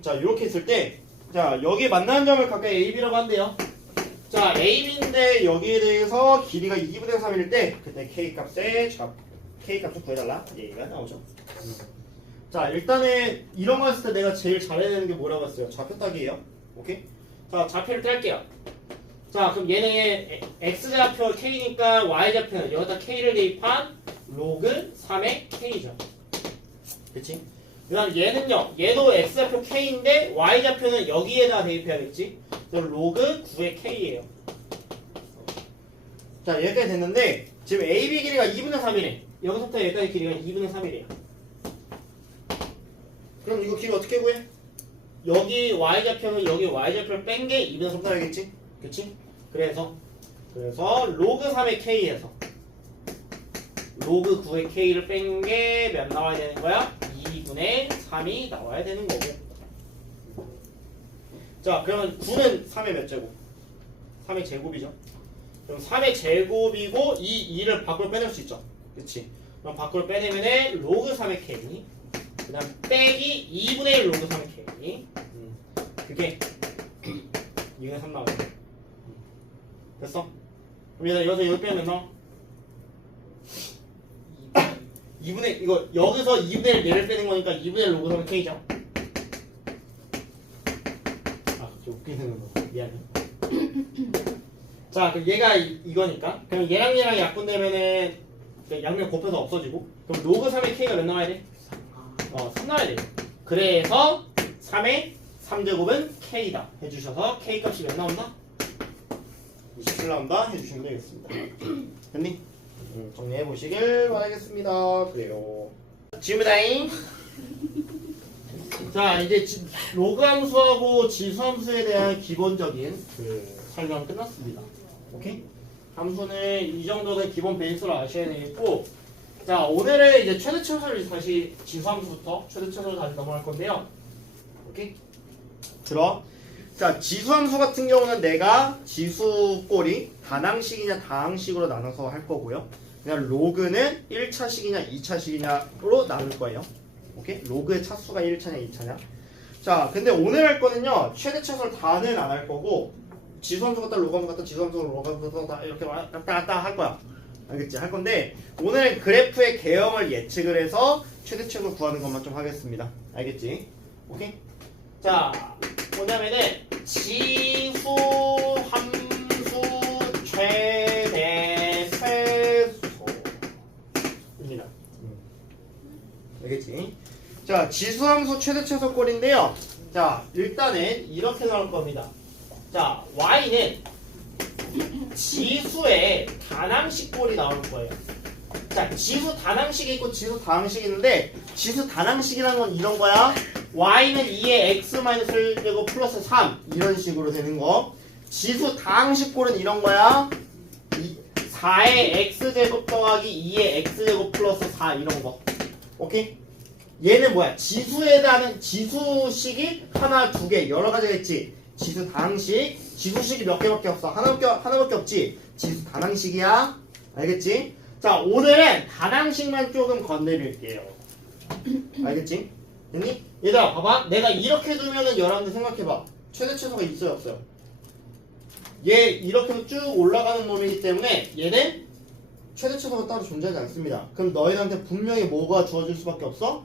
자, 이렇게 있을 때 자, 여기 만나는 점을 각각 a, b라고 한대요. 자, a, b인데 여기에 대해서 길이가 2분의 3일 때 그때 k 값을 구해달라 얘기가 나오죠. 자, 일단은 이런 거 했을 때 내가 제일 잘해야 되는 게 뭐라고 했어요? 좌표 따기예요. 오케이? 자, 좌표를 뗄게요. 자, 그럼 얘는 x좌표 k니까 y좌표는 여기다 k를 대입한 로그 3의 k죠. 그치? 그 다음 얘는요, 얘도 x좌표 k인데 y좌표는 여기에다 대입해야겠지? 그럼 로그 9의 k예요. 자, 여기까지 됐는데 지금 AB 길이가 2분의 3이래. 여기서부터 여기까지 길이가 2분의 3이래요. 그럼 이거 길이 어떻게 구해? 여기 y좌표는 여기 y좌표를 뺀 게 2분의 3 나와야겠지? 그치? 그래서 로그 3의 k에서 로그 9의 k를 뺀 게 몇 나와야 되는 거야? 2분의 3이 나와야 되는 거고. 자, 그러면 9는 3의 몇 제곱? 3의 제곱이죠. 그럼 3의 제곱이고 이 2를 밖으로 빼낼 수 있죠. 그치? 그럼 밖으로 빼내면은 로그 3의 k 그 다음 빼기 2분의 1 로그 3의 k 그게 2분의 3 나와요. 됐어? 그럼 얘들아 여기서 여기 빼면 너 2분의 이거 여기서 2분의 1 얘를 빼는 거니까 2분의 1 로그 3의 k죠. 아, 좀 웃기는 거 미안해. 자, 그럼 얘가 이거니까 그럼 얘랑 약분되면은 양면 곱해서 없어지고 그럼 로그 3의 k가 몇 나와야 돼? 3 나와야 돼. 그래서 3의 3제곱은 k다 해주셔서 k 값이 몇 나온다? 27 나온다 해주시면 되겠습니다. 됐니? 정리해 보시길 바라겠습니다. 그래요. 지우다잉. 자, 이제 로그 함수하고 지수 함수에 대한 기본적인 설명 끝났습니다. 오케이? 함수는 이 정도는 기본 베이스로 아셔야 되겠고, 자, 오늘은 이제 최대 최소를 다시 지수 함수부터 최대 최소로 다시 넘어갈 건데요. 오케이? 들어. 자, 지수함수 같은 경우는 내가 지수꼴이 단항식이냐 다항식으로 나눠서 할 거고요. 그냥 로그는 1차식이냐 2차식이냐로 나눌 거예요. 오케이? 로그의 차수가 1차냐 2차냐. 자, 근데 오늘 할 거는요. 최대 최소를 다는 안 할 거고 지수함수 같다 로그함수 같다 지수함수 로그함수 같다 이렇게 왔다 갔다 할 거야. 알겠지? 할 건데 오늘은 그래프의 개형을 예측을 해서 최대 최소를 구하는 것만 좀 하겠습니다. 알겠지? 오케이? 자, 뭐냐면은 지수 함수 최대 최소입니다. 알겠지? 자, 지수 함수 최대 최소 꼴인데요. 자, 일단은 이렇게 나올 겁니다. 자, y는 지수의 단항식 꼴이 나올 거예요. 자, 지수 단항식이 있고 지수 다항식이 있는데 지수 단항식이라는 건 이런 거야. y는 2의 x-1제곱 플러스 3 이런 식으로 되는 거. 지수 다항식 꼴은 이런 거야. 4의 x제곱 더하기 2의 x제곱 플러스 4 이런 거. 오케이? 얘는 뭐야? 지수에 대한 지수식이 하나, 두 개, 여러 가지겠지. 지수 다항식, 지수식이 몇 개밖에 없어. 하나밖에 없지. 지수 단항식이야. 알겠지? 자, 오늘은 단항식만 조금 건드릴게요. 알겠지? 됐니? 얘들아, 봐봐. 내가 이렇게 두면은 여러분들 생각해봐. 최대 최소가 있어요, 없어요? 얘 이렇게 쭉 올라가는 놈이기 때문에 얘는 최대 최소가 따로 존재하지 않습니다. 그럼 너희들한테 분명히 뭐가 주어질 수밖에 없어?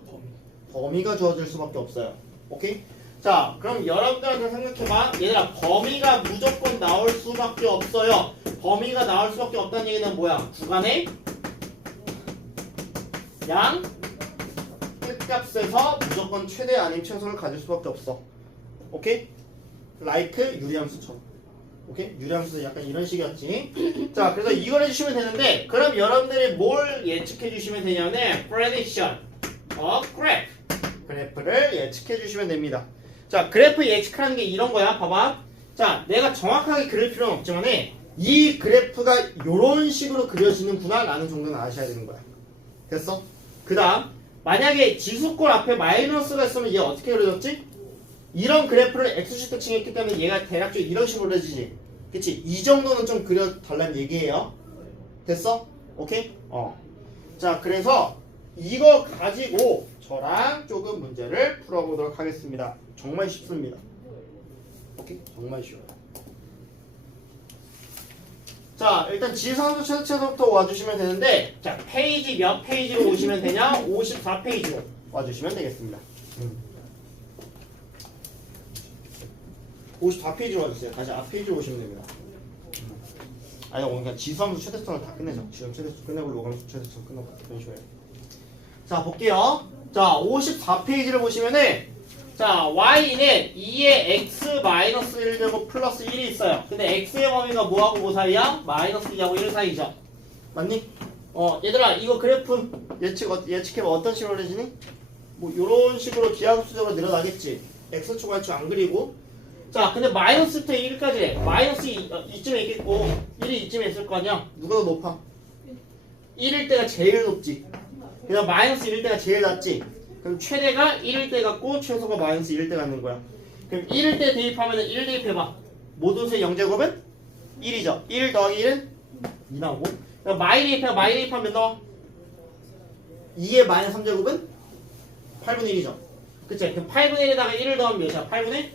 범위가 주어질 수밖에 없어요. 오케이? 자, 그럼 여러분들한테 생각해봐. 얘들아, 범위가 무조건 나올 수밖에 없어요. 범위가 나올 수밖에 없다는 얘기는 뭐야? 구간의 양 끝값에서 무조건 최대 아닌 최소를 가질 수밖에 없어. 오케이? like 유리함수처럼. 오케이? 유리함수도 약간 이런 식이었지. 자, 그래서 이걸 해주시면 되는데, 그럼 여러분들이 뭘 예측해 주시면 되냐면 prediction of graph. 그래프를 예측해 주시면 됩니다. 자, 그래프 예측하는 게 이런 거야. 봐봐. 자, 내가 정확하게 그릴 필요는 없지만 이 그래프가 이런 식으로 그려지는구나 라는 정도는 아셔야 되는 거야. 됐어? 그 다음 만약에 지수꼴 앞에 마이너스가 있으면 얘 어떻게 그려졌지? 이런 그래프를 x축 특징했기 때문에 얘가 대략적으로 이런 식으로 그려지지. 그치? 이 정도는 좀 그려달라는 얘기예요. 됐어? 오케이? 자, 그래서 이거 가지고 저랑 조금 문제를 풀어보도록 하겠습니다. 정말 쉽습니다. 오케이? 정말 쉬워요. 자, 일단 지수함수 최대체부터 와주시면 되는데, 자, 페이지 몇 페이지로 오시면 되냐? 54페이지로 와주시면 되겠습니다. 54페이지로 와주세요. 다시 앞페이지로 오시면 됩니다. 아니, 오늘 그냥 지수함수 최대점을 다 끝내죠. 지금 최대점 끝내고 로감수 최대점 끝내고 이런 식으로 해요. 자, 볼게요. 자, 54페이지를 보시면은, 자, y는 2의 x-1제곱 플러스 1이 있어요. 근데 x의 범위가 뭐하고 뭐 사이야? 마이너스 2하고 1 사이죠. 맞니? 얘들아, 이거 그래프 예측해봐. 어떤 식으로 그려지니? 뭐 요런 식으로 기하급수적으로 늘어나겠지. x축, y축 안 그리고. 자, 근데 마이너스부터 1까지 해. 마이너스 2쯤에 있겠고 1이 이쯤에 있을 거 아니야? 누가 더 높아? 1일 때가 제일 높지. 그래서 마이너스 1일 때가 제일 낮지. 그럼 최대가 1일 때 같고 최소가 마이너스 1일 때 같는 거야. 그럼 1일 때 대입하면 1 대입해봐. 모든수의 0제곱은 1이죠. 1 더하기 1은 2 나오고. 그럼 마이 대입하면 몇 나와? 2의 마이너스 3제곱은 8분의 1이죠. 그치? 그럼 8분의 1에다가 1을 더하면 몇이야? 8분의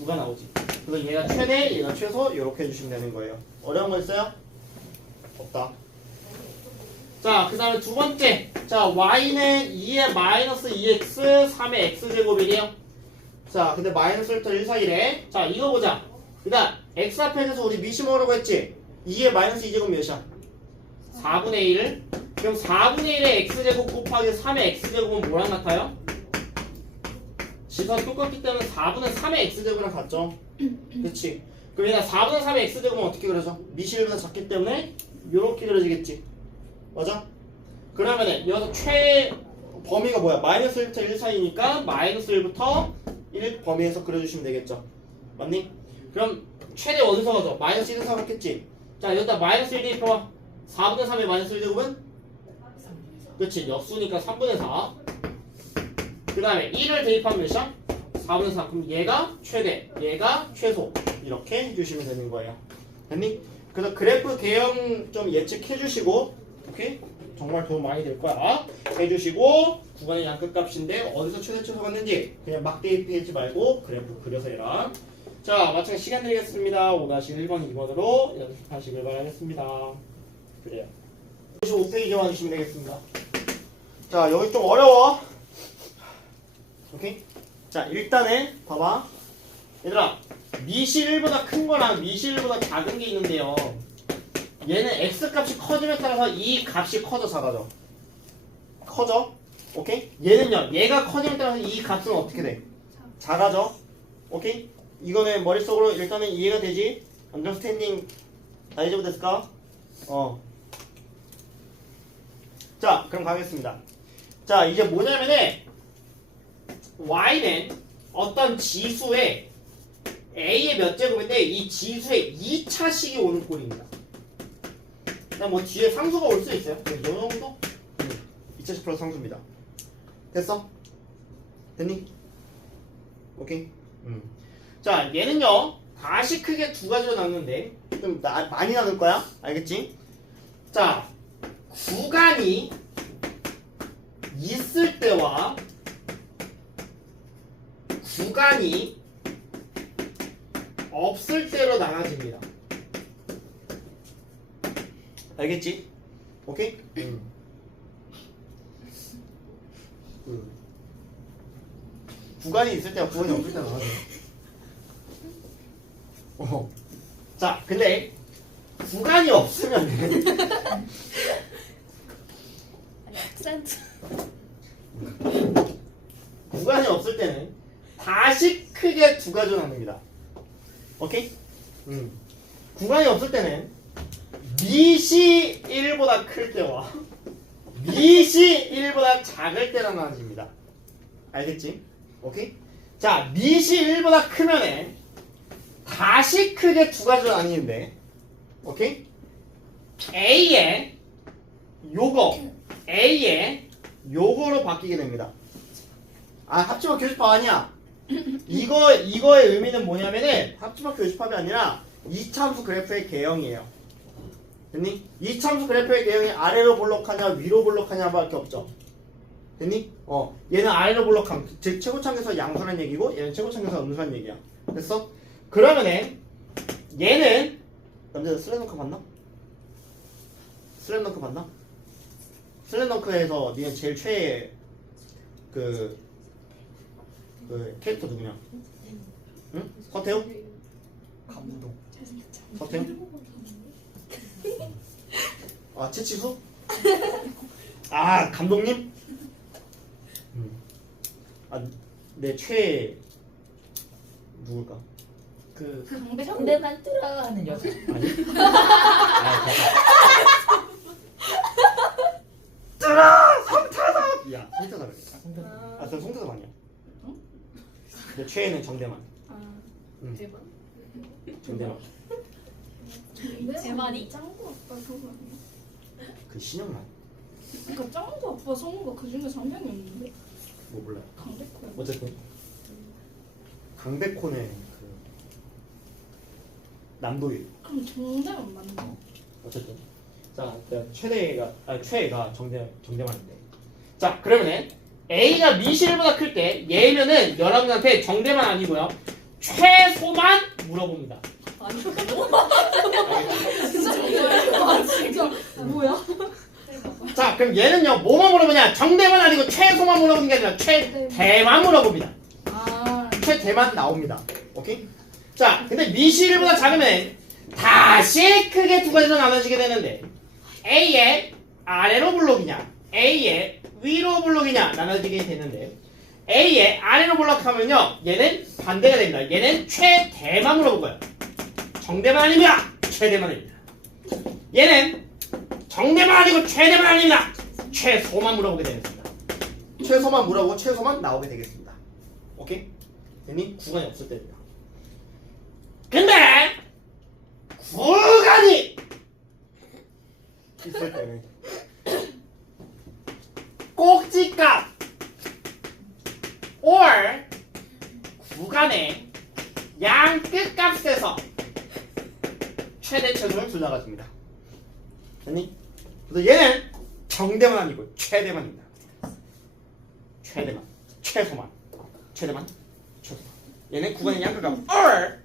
9가 나오지. 그래서 얘가 최대, 얘가 최소 이렇게 해주시면 되는 거예요. 어려운 거 있어요? 없다. 자, 그 다음에 두 번째. 자, y는 2의 마이너스 2x, 3의 x제곱이래요. 자, 근데 마이너스 1부터 1 사이래. 자, 이거 보자. 그 다음 x 앞에서 우리 미시 뭐라고 했지? 2의 마이너스 2제곱 몇이야? 4분의 1. 그럼 4분의 1의 x제곱 곱하기 3의 x제곱은 뭐랑 같아요? 지수가 똑같기 때문에 4분의 3의 x제곱이랑 같죠? 그치? 그럼 얘가 4분의 3의 x제곱은 어떻게 그려져? 미시 1보다 작기 때문에 이렇게 그려지겠지. 맞아? 그러면은 여기서 범위가 뭐야? 마이너스 1부터 1 사이니까 마이너스 1부터 1 범위에서 그려주시면 되겠죠. 맞니? 그럼 최대 어디서 가죠? 마이너스 1에서 갔겠지? 자, 여기다 마이너스 1 대입해봐. 4분의 3의 마이너스 1제곱은? 그치? 역수니까 3분의 4. 그 다음에 1을 대입하면 몇이야? 4분의 4. 그럼 얘가 최대, 얘가 최소. 이렇게 해주시면 되는 거예요. 됐니? 그래서 그래프 개형 좀 예측해 주시고, 오케이? 정말 도움 많이 될 거야. 해주시고, 구간의 양끝값인데 어디서 최대 최소 갔는지 그냥 막 대입하지 말고 그래프 그려서 해라. 자, 마찬가지 시간 드리겠습니다. 5-1번, 2번으로 연습하시길 바라겠습니다. 그래요. 55페이지 와주시면 되겠습니다. 자, 여기 좀 어려워. 오케이? 자, 일단은 봐봐. 얘들아, 미시 1보다 큰 거랑 미시 1보다 작은 게 있는데요. 얘는 x값이 커짐에 따라서 이 값이 커져 작아져. 커져. 오케이? 얘는요. 얘가 커짐에 따라서 이 값은 어떻게 돼? 작아져. 오케이? 이거는 머릿속으로 일단은 이해가 되지? 언더스탠딩 다이제부 됐을까? 자, 그럼 가겠습니다. 자, 이제 뭐냐면은 y는 어떤 지수의 a의 몇 제곱인데 이 지수의 2차식이 오는 꼴입니다. 그냥 뭐 뒤에 상수가 올 수 있어요. 이 정도? 2차식 플러스 상수입니다. 됐어? 됐니? 오케이? 자, 얘는요 다시 크게 두 가지로 나누는데 좀 많이 나눌 거야. 알겠지? 자, 구간이 있을 때와 구간이 없을 때로 나눠집니다. 알겠지? 오케이? 구간이 있을 때와 구간이 없을 때로 나눠져. 자, 근데 구간이 없으면 아니 악센트. 구간이 없을 때는 다시 크게 두 가지로 나눕니다. 오케이? 구간이 없을 때는 밑이 1보다 클 때와 밑이 1보다 작을 때로 나눠집니다. 알겠지? 오케이? 자, 밑이 1보다 크면은 다시 크게 두 가지로 나뉘는데, 오케이? A의 요거로 바뀌게 됩니다. 아, 합치마 교집합 아니야. 이거의 의미는 뭐냐면은 합치마 교집합이 아니라 이참수 그래프의 개형이에요. 됐니? 이참수 그래프의 개형이 아래로 볼록하냐 위로 볼록하냐밖에 없죠. 됐니? 얘는 아래로 볼록함, 즉 최고창에서 양수란 얘기고 얘는 최고창에서 음수란 얘기야. 됐어? 그러면은 얘는 남자들 슬램덩크 봤나? 슬램덩크 봤나? 슬램덩크에서 니는 제일 최애 그 캐릭터 누구냐? 응? 서태웅? 감동. 서태웅? 아, 최치수? 아, 감독님? 아, 내 최애 누굴까? 그 정대만 뚫어가는 여자. 아니? 아, 뜨라! 성타섭! 야, 성타섭. 아, 저 성타섭 아니야. 내 최애는 정대만. 대박. 정대만. 대만이? 짱구 아빠 그거 아니야? 그 신영만. 그러니까 짱구 아빠 성우가 그 중에 장면이 없는데 뭐 몰라요. 강백호야. 어쨌든 강백호네 그 남도일. 그럼 정대만 맞나? 어쨌든 자, 최애가 정대만인데. 자, 그러면은 A가 미실보다 클 때 얘면은 여러분한테 정대만 아니고요 최소만 물어봅니다. 아니 진짜 뭐야? 자, 그럼 얘는요 뭐만 물어보냐? 정대만 아니고 최소만 물어보는 게 아니라 최대만 물어봅니다. 아 최대만 나옵니다. 오케이? 자, 근데 미실보다 작으면 다시 크게 두 가지로 나눠지게 되는데 A의 아래로 블록이냐 A의 위로 블록이냐 나눠지게 되는데 A의 아래로 블록하면요 얘는 반대가 됩니다. 얘는 최대만 물어볼 거예요. 정대만 아닙니다. 최대만입니다. 얘는 정대만 아니고 최대만 아닙니다. 최소만 물어보게 되겠습니다. 최소만 물어보고 최소만 나오게 되겠습니다. 오케이? 됐니? 구간이 없을 때입니다. 근데 구간이 있을 때는 꼭지값 or 구간의 양 끝값에서 최대 최소를 둘 다 가집니다. 됐니? 그래서 얘는 정대만 아니고 최대만입니다. 최대만, 최소만, 최대만, 최소만. 얘는 구간의 양 끝값 or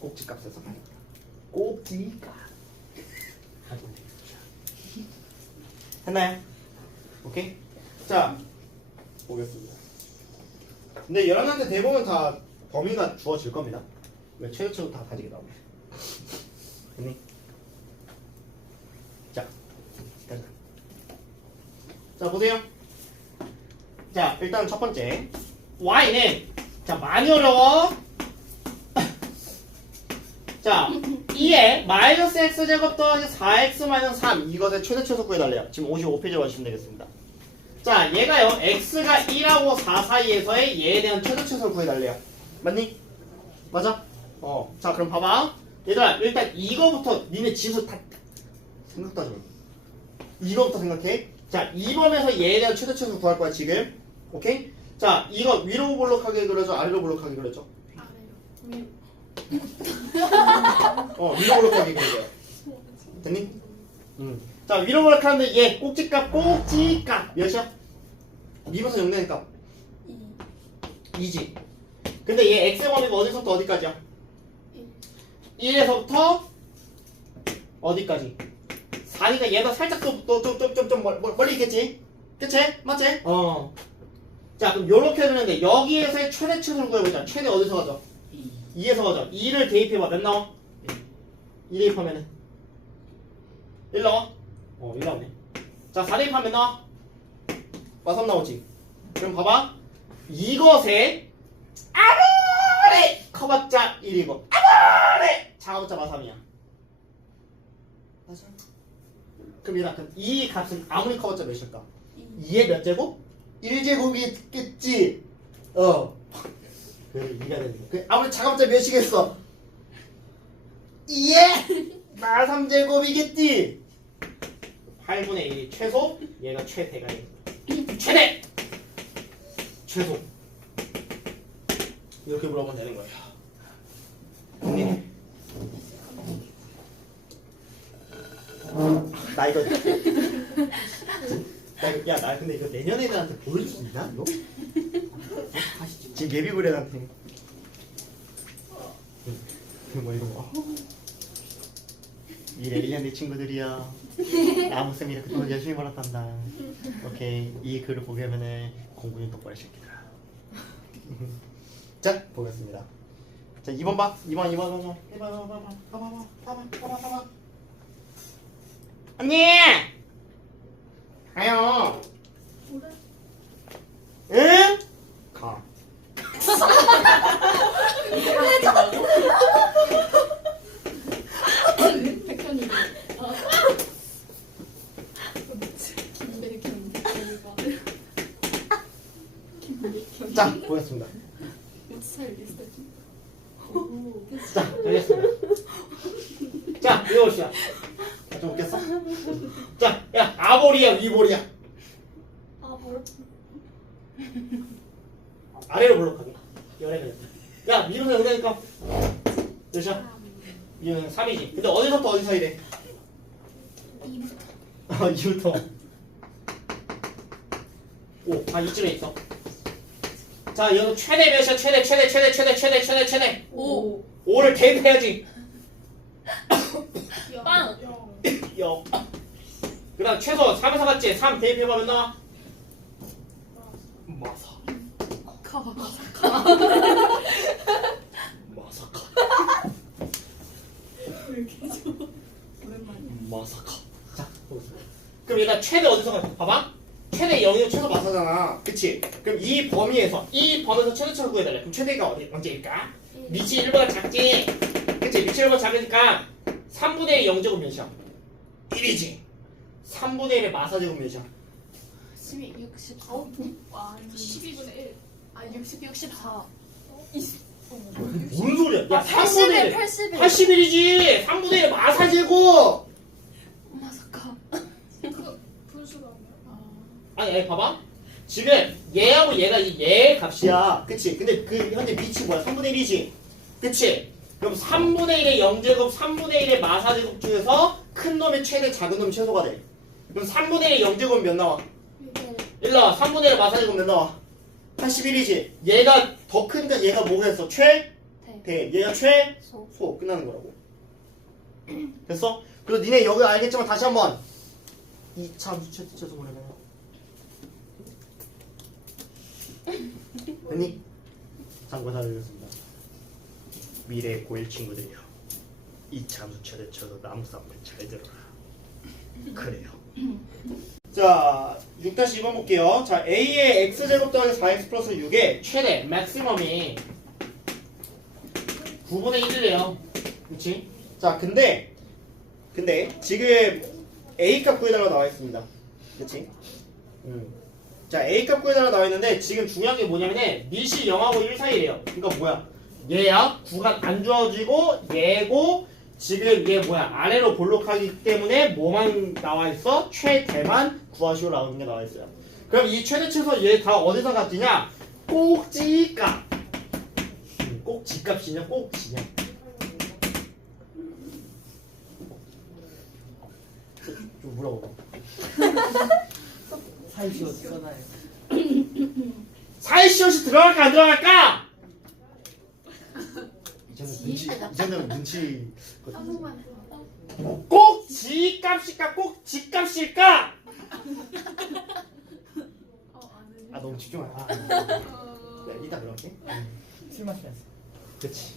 꼭지값에서 가집니다. 꼭지값. 했나요? 오케이? 자, 보겠습니다. 근데 여러분한테 대부분 다 범위가 주어질 겁니다. 왜 최고치로 다 가지게 나오네. 됐니? 자, 가자. 자, 보세요. 자, 일단 첫 번째 y는 자 많이 어려워. 자, 2에 마이너스 x제곱 더하기 4x 마이너스 3 이것의 최대 최소 구해달래요. 지금 55페이지에 와주시면 되겠습니다. 자, 얘가요 x가 1하고 4 사이에서의 얘에 대한 최대 최소를 구해달래요. 맞니? 맞아? 자 그럼 봐봐. 얘들아 일단 이거부터 니네 지수 다 생각도 하지 마. 이거부터 생각해. 자, 2번에서 얘에 대한 최대 최소 구할 거야 지금. 오케이? 자, 이거 위로 볼록하게 그려줘, 아래로 볼록하게 그려줘? 위로 볼록하게 그려줘. 됐니? 자, 위로 볼록하게 하는데 얘 꼭지값 몇이야? 2번에서 0되는 값 2지. 근데 얘 x의 범위가 어디서부터 어디까지야? 1에서부터 어디까지? 4니까 얘가 살짝 좀 멀리 있겠지? 그치? 맞지? 자, 그럼 요렇게 되는데 여기에서의 최대 최소를 구해보자. 최대 어디서 가죠? 2에서 가죠. 2를 대입해봐. 몇 나와? 2 대입하면은 1 나와? 1 나오네. 자, 4 대입하면 나와? 3 나오지. 그럼 봐봐. 이것에 아무리 커봤자 1이고 아무리 작아봤자 마3이야. 맞아. 그럼 얘들아, 그럼 이 값은 아무리 커봤자 몇일까? 2의 몇 제곱? 1제곱이겠지. 그래, 2가 되는 거야. 아무리 작아봤자 몇이겠어? 2의 마3제곱이겠지. 8분의 1이 최소, 얘가 최대가 되는 거야. 최대! 최소. 이렇게 물어보면 되는 거예요. 나 이거 나 근데 이거 내년에 애들한테 보여줄 수 있나? 너? 지금 예비군 애한테 뭐 이런 거 미래 1년 뒤 친구들이야. 나무쌤이 이렇게 돈 열심히 벌었단다. 오케이, 이 글을 보게 하면은 공부 좀 똑바로 시키더라. 자, 보겠습니다. 자, 2번 봐. 2번. 봐봐. 언니! 가요. 응? 가. 백현이. 자, 보겠습니다. 자, 되겠습니다. 자, 읽어봅시다. 좀 웃겼어? 자, 야, 아볼이야, 위볼이야? 아래로 볼록하게. 열에 그냥. 야, 위로는 여기다니까. 몇이야? 위로는 3이지. 근데 어디서부터 어디 사이래? 2부터. 5. 이쯤에 있어. 자, 여기 최대 몇이야? 최대. 5. 5를 대입해야지. 빵! 0. 그 다음 최소 3에서 봤지? 3 대입해보면 나와? 마사. 마사카. 왜 이렇게 좋아? 오랜만이야. 마사카. 자, 보겠습니다. 그럼 얘가 최대 어디서 가? 봐봐. 최대 0이면 최소 마사잖아. 그치? 그럼 이 범위에서 최대치를 구해달래. 그럼 최대가 언제일까? 밑이 1보다 작지? 그치? 밑이 1보다 작으니까 3분의 1 0제곱 몇이야? 1이지. 3분의 1의 마사제곱 몇이야? 64. 와, 12분의 1. 64. 뭔 소리야? 야, 81, 3분의 1. 81. 81이지. 3분의 1의 마사제곱. 마사카. 분수가 아니, 봐봐. 지금 얘하고 얘가 얘의 값이야. 그치? 근데 그 현재 밑이 뭐야? 3분의 1이지. 그치? 그럼 3분의 1의 0제곱, 3분의 1의 마사제곱 중에서 큰 놈의 최대, 작은 놈이 최소가 돼. 그럼 3분의 1의 0제곱 몇 나와? 1 나와. 3분의 1의 마사제곱 몇 나와? 81이지. 얘가 더 큰데 얘가 뭐가 했어? 대. 얘가 소. 끝나는 거라고. 됐어? 그리고 니네 여기 알겠지만 다시 한번 2차 함수 최소 보내면 됐니? 참고 잘 읽었습니다. 미래 고1 친구들이요. 2차 함수 최대쳐도 나무 싸움을 잘 들어라. 그래요. 자, 6-2번 볼게요. 자, A의 X제곱 더하기 4X 플러스 6의 최대, 맥시멈이 9분의 1이래요. 그렇지? 자, 근데 지금 A 값 구해달라고 나와 있습니다. 그렇지? 자, A 값 구해달라고 나와 있는데 지금 중요한 게 뭐냐면 밑이 0하고 1 사이래요. 그러니까 뭐야? 얘야 구간 안 주어지고 얘고 지금 얘 뭐야? 아래로 볼록하기 때문에 뭐만 나와 있어? 최대만 구하시오 라는 게 나와 있어요. 그럼 이 최대치에서 얘 다 어디서 같지냐? 꼭지값. 꼭지값이냐? 꼭지냐? 좀 물어봐. 사이시 어디 써놔요? 사이시옷이 들어갈까 안 들어갈까? 이제는 눈치. 한 번만 해. 꼭 지값일까? 꼭 지값일까? 아 너무 집중하다. 네, 이따 그럴게. 술 마시면서. 그렇지.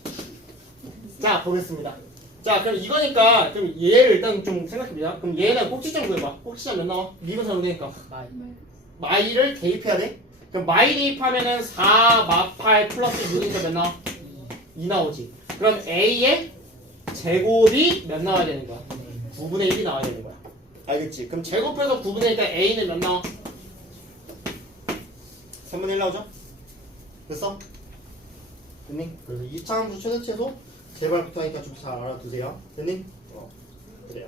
자 보겠습니다. 자 그럼 이거니까 그럼 얘를 일단 좀 생각해보자. 그럼 얘는 꼭지점 구해봐. 꼭지점 몇 나와? 미분 사용되니까 마이. 마이를 대입해야 돼. 그럼 마이 대입하면은 4 마팔 플러스 6이니까 몇 나와? 2 나오지. 그럼 A의 제곱이 몇 나와야 되는 거야? 9분의 1이 나와야 되는 거야. 알겠지? 그럼 제곱해서 9분의 1이니까 A는 몇 나와? 3분의 1 나오죠? 됐어? 됐니? 그래서 2차 함수 최대치에서 제발부터 하니까 좀 잘 알아두세요. 됐니? 그래요.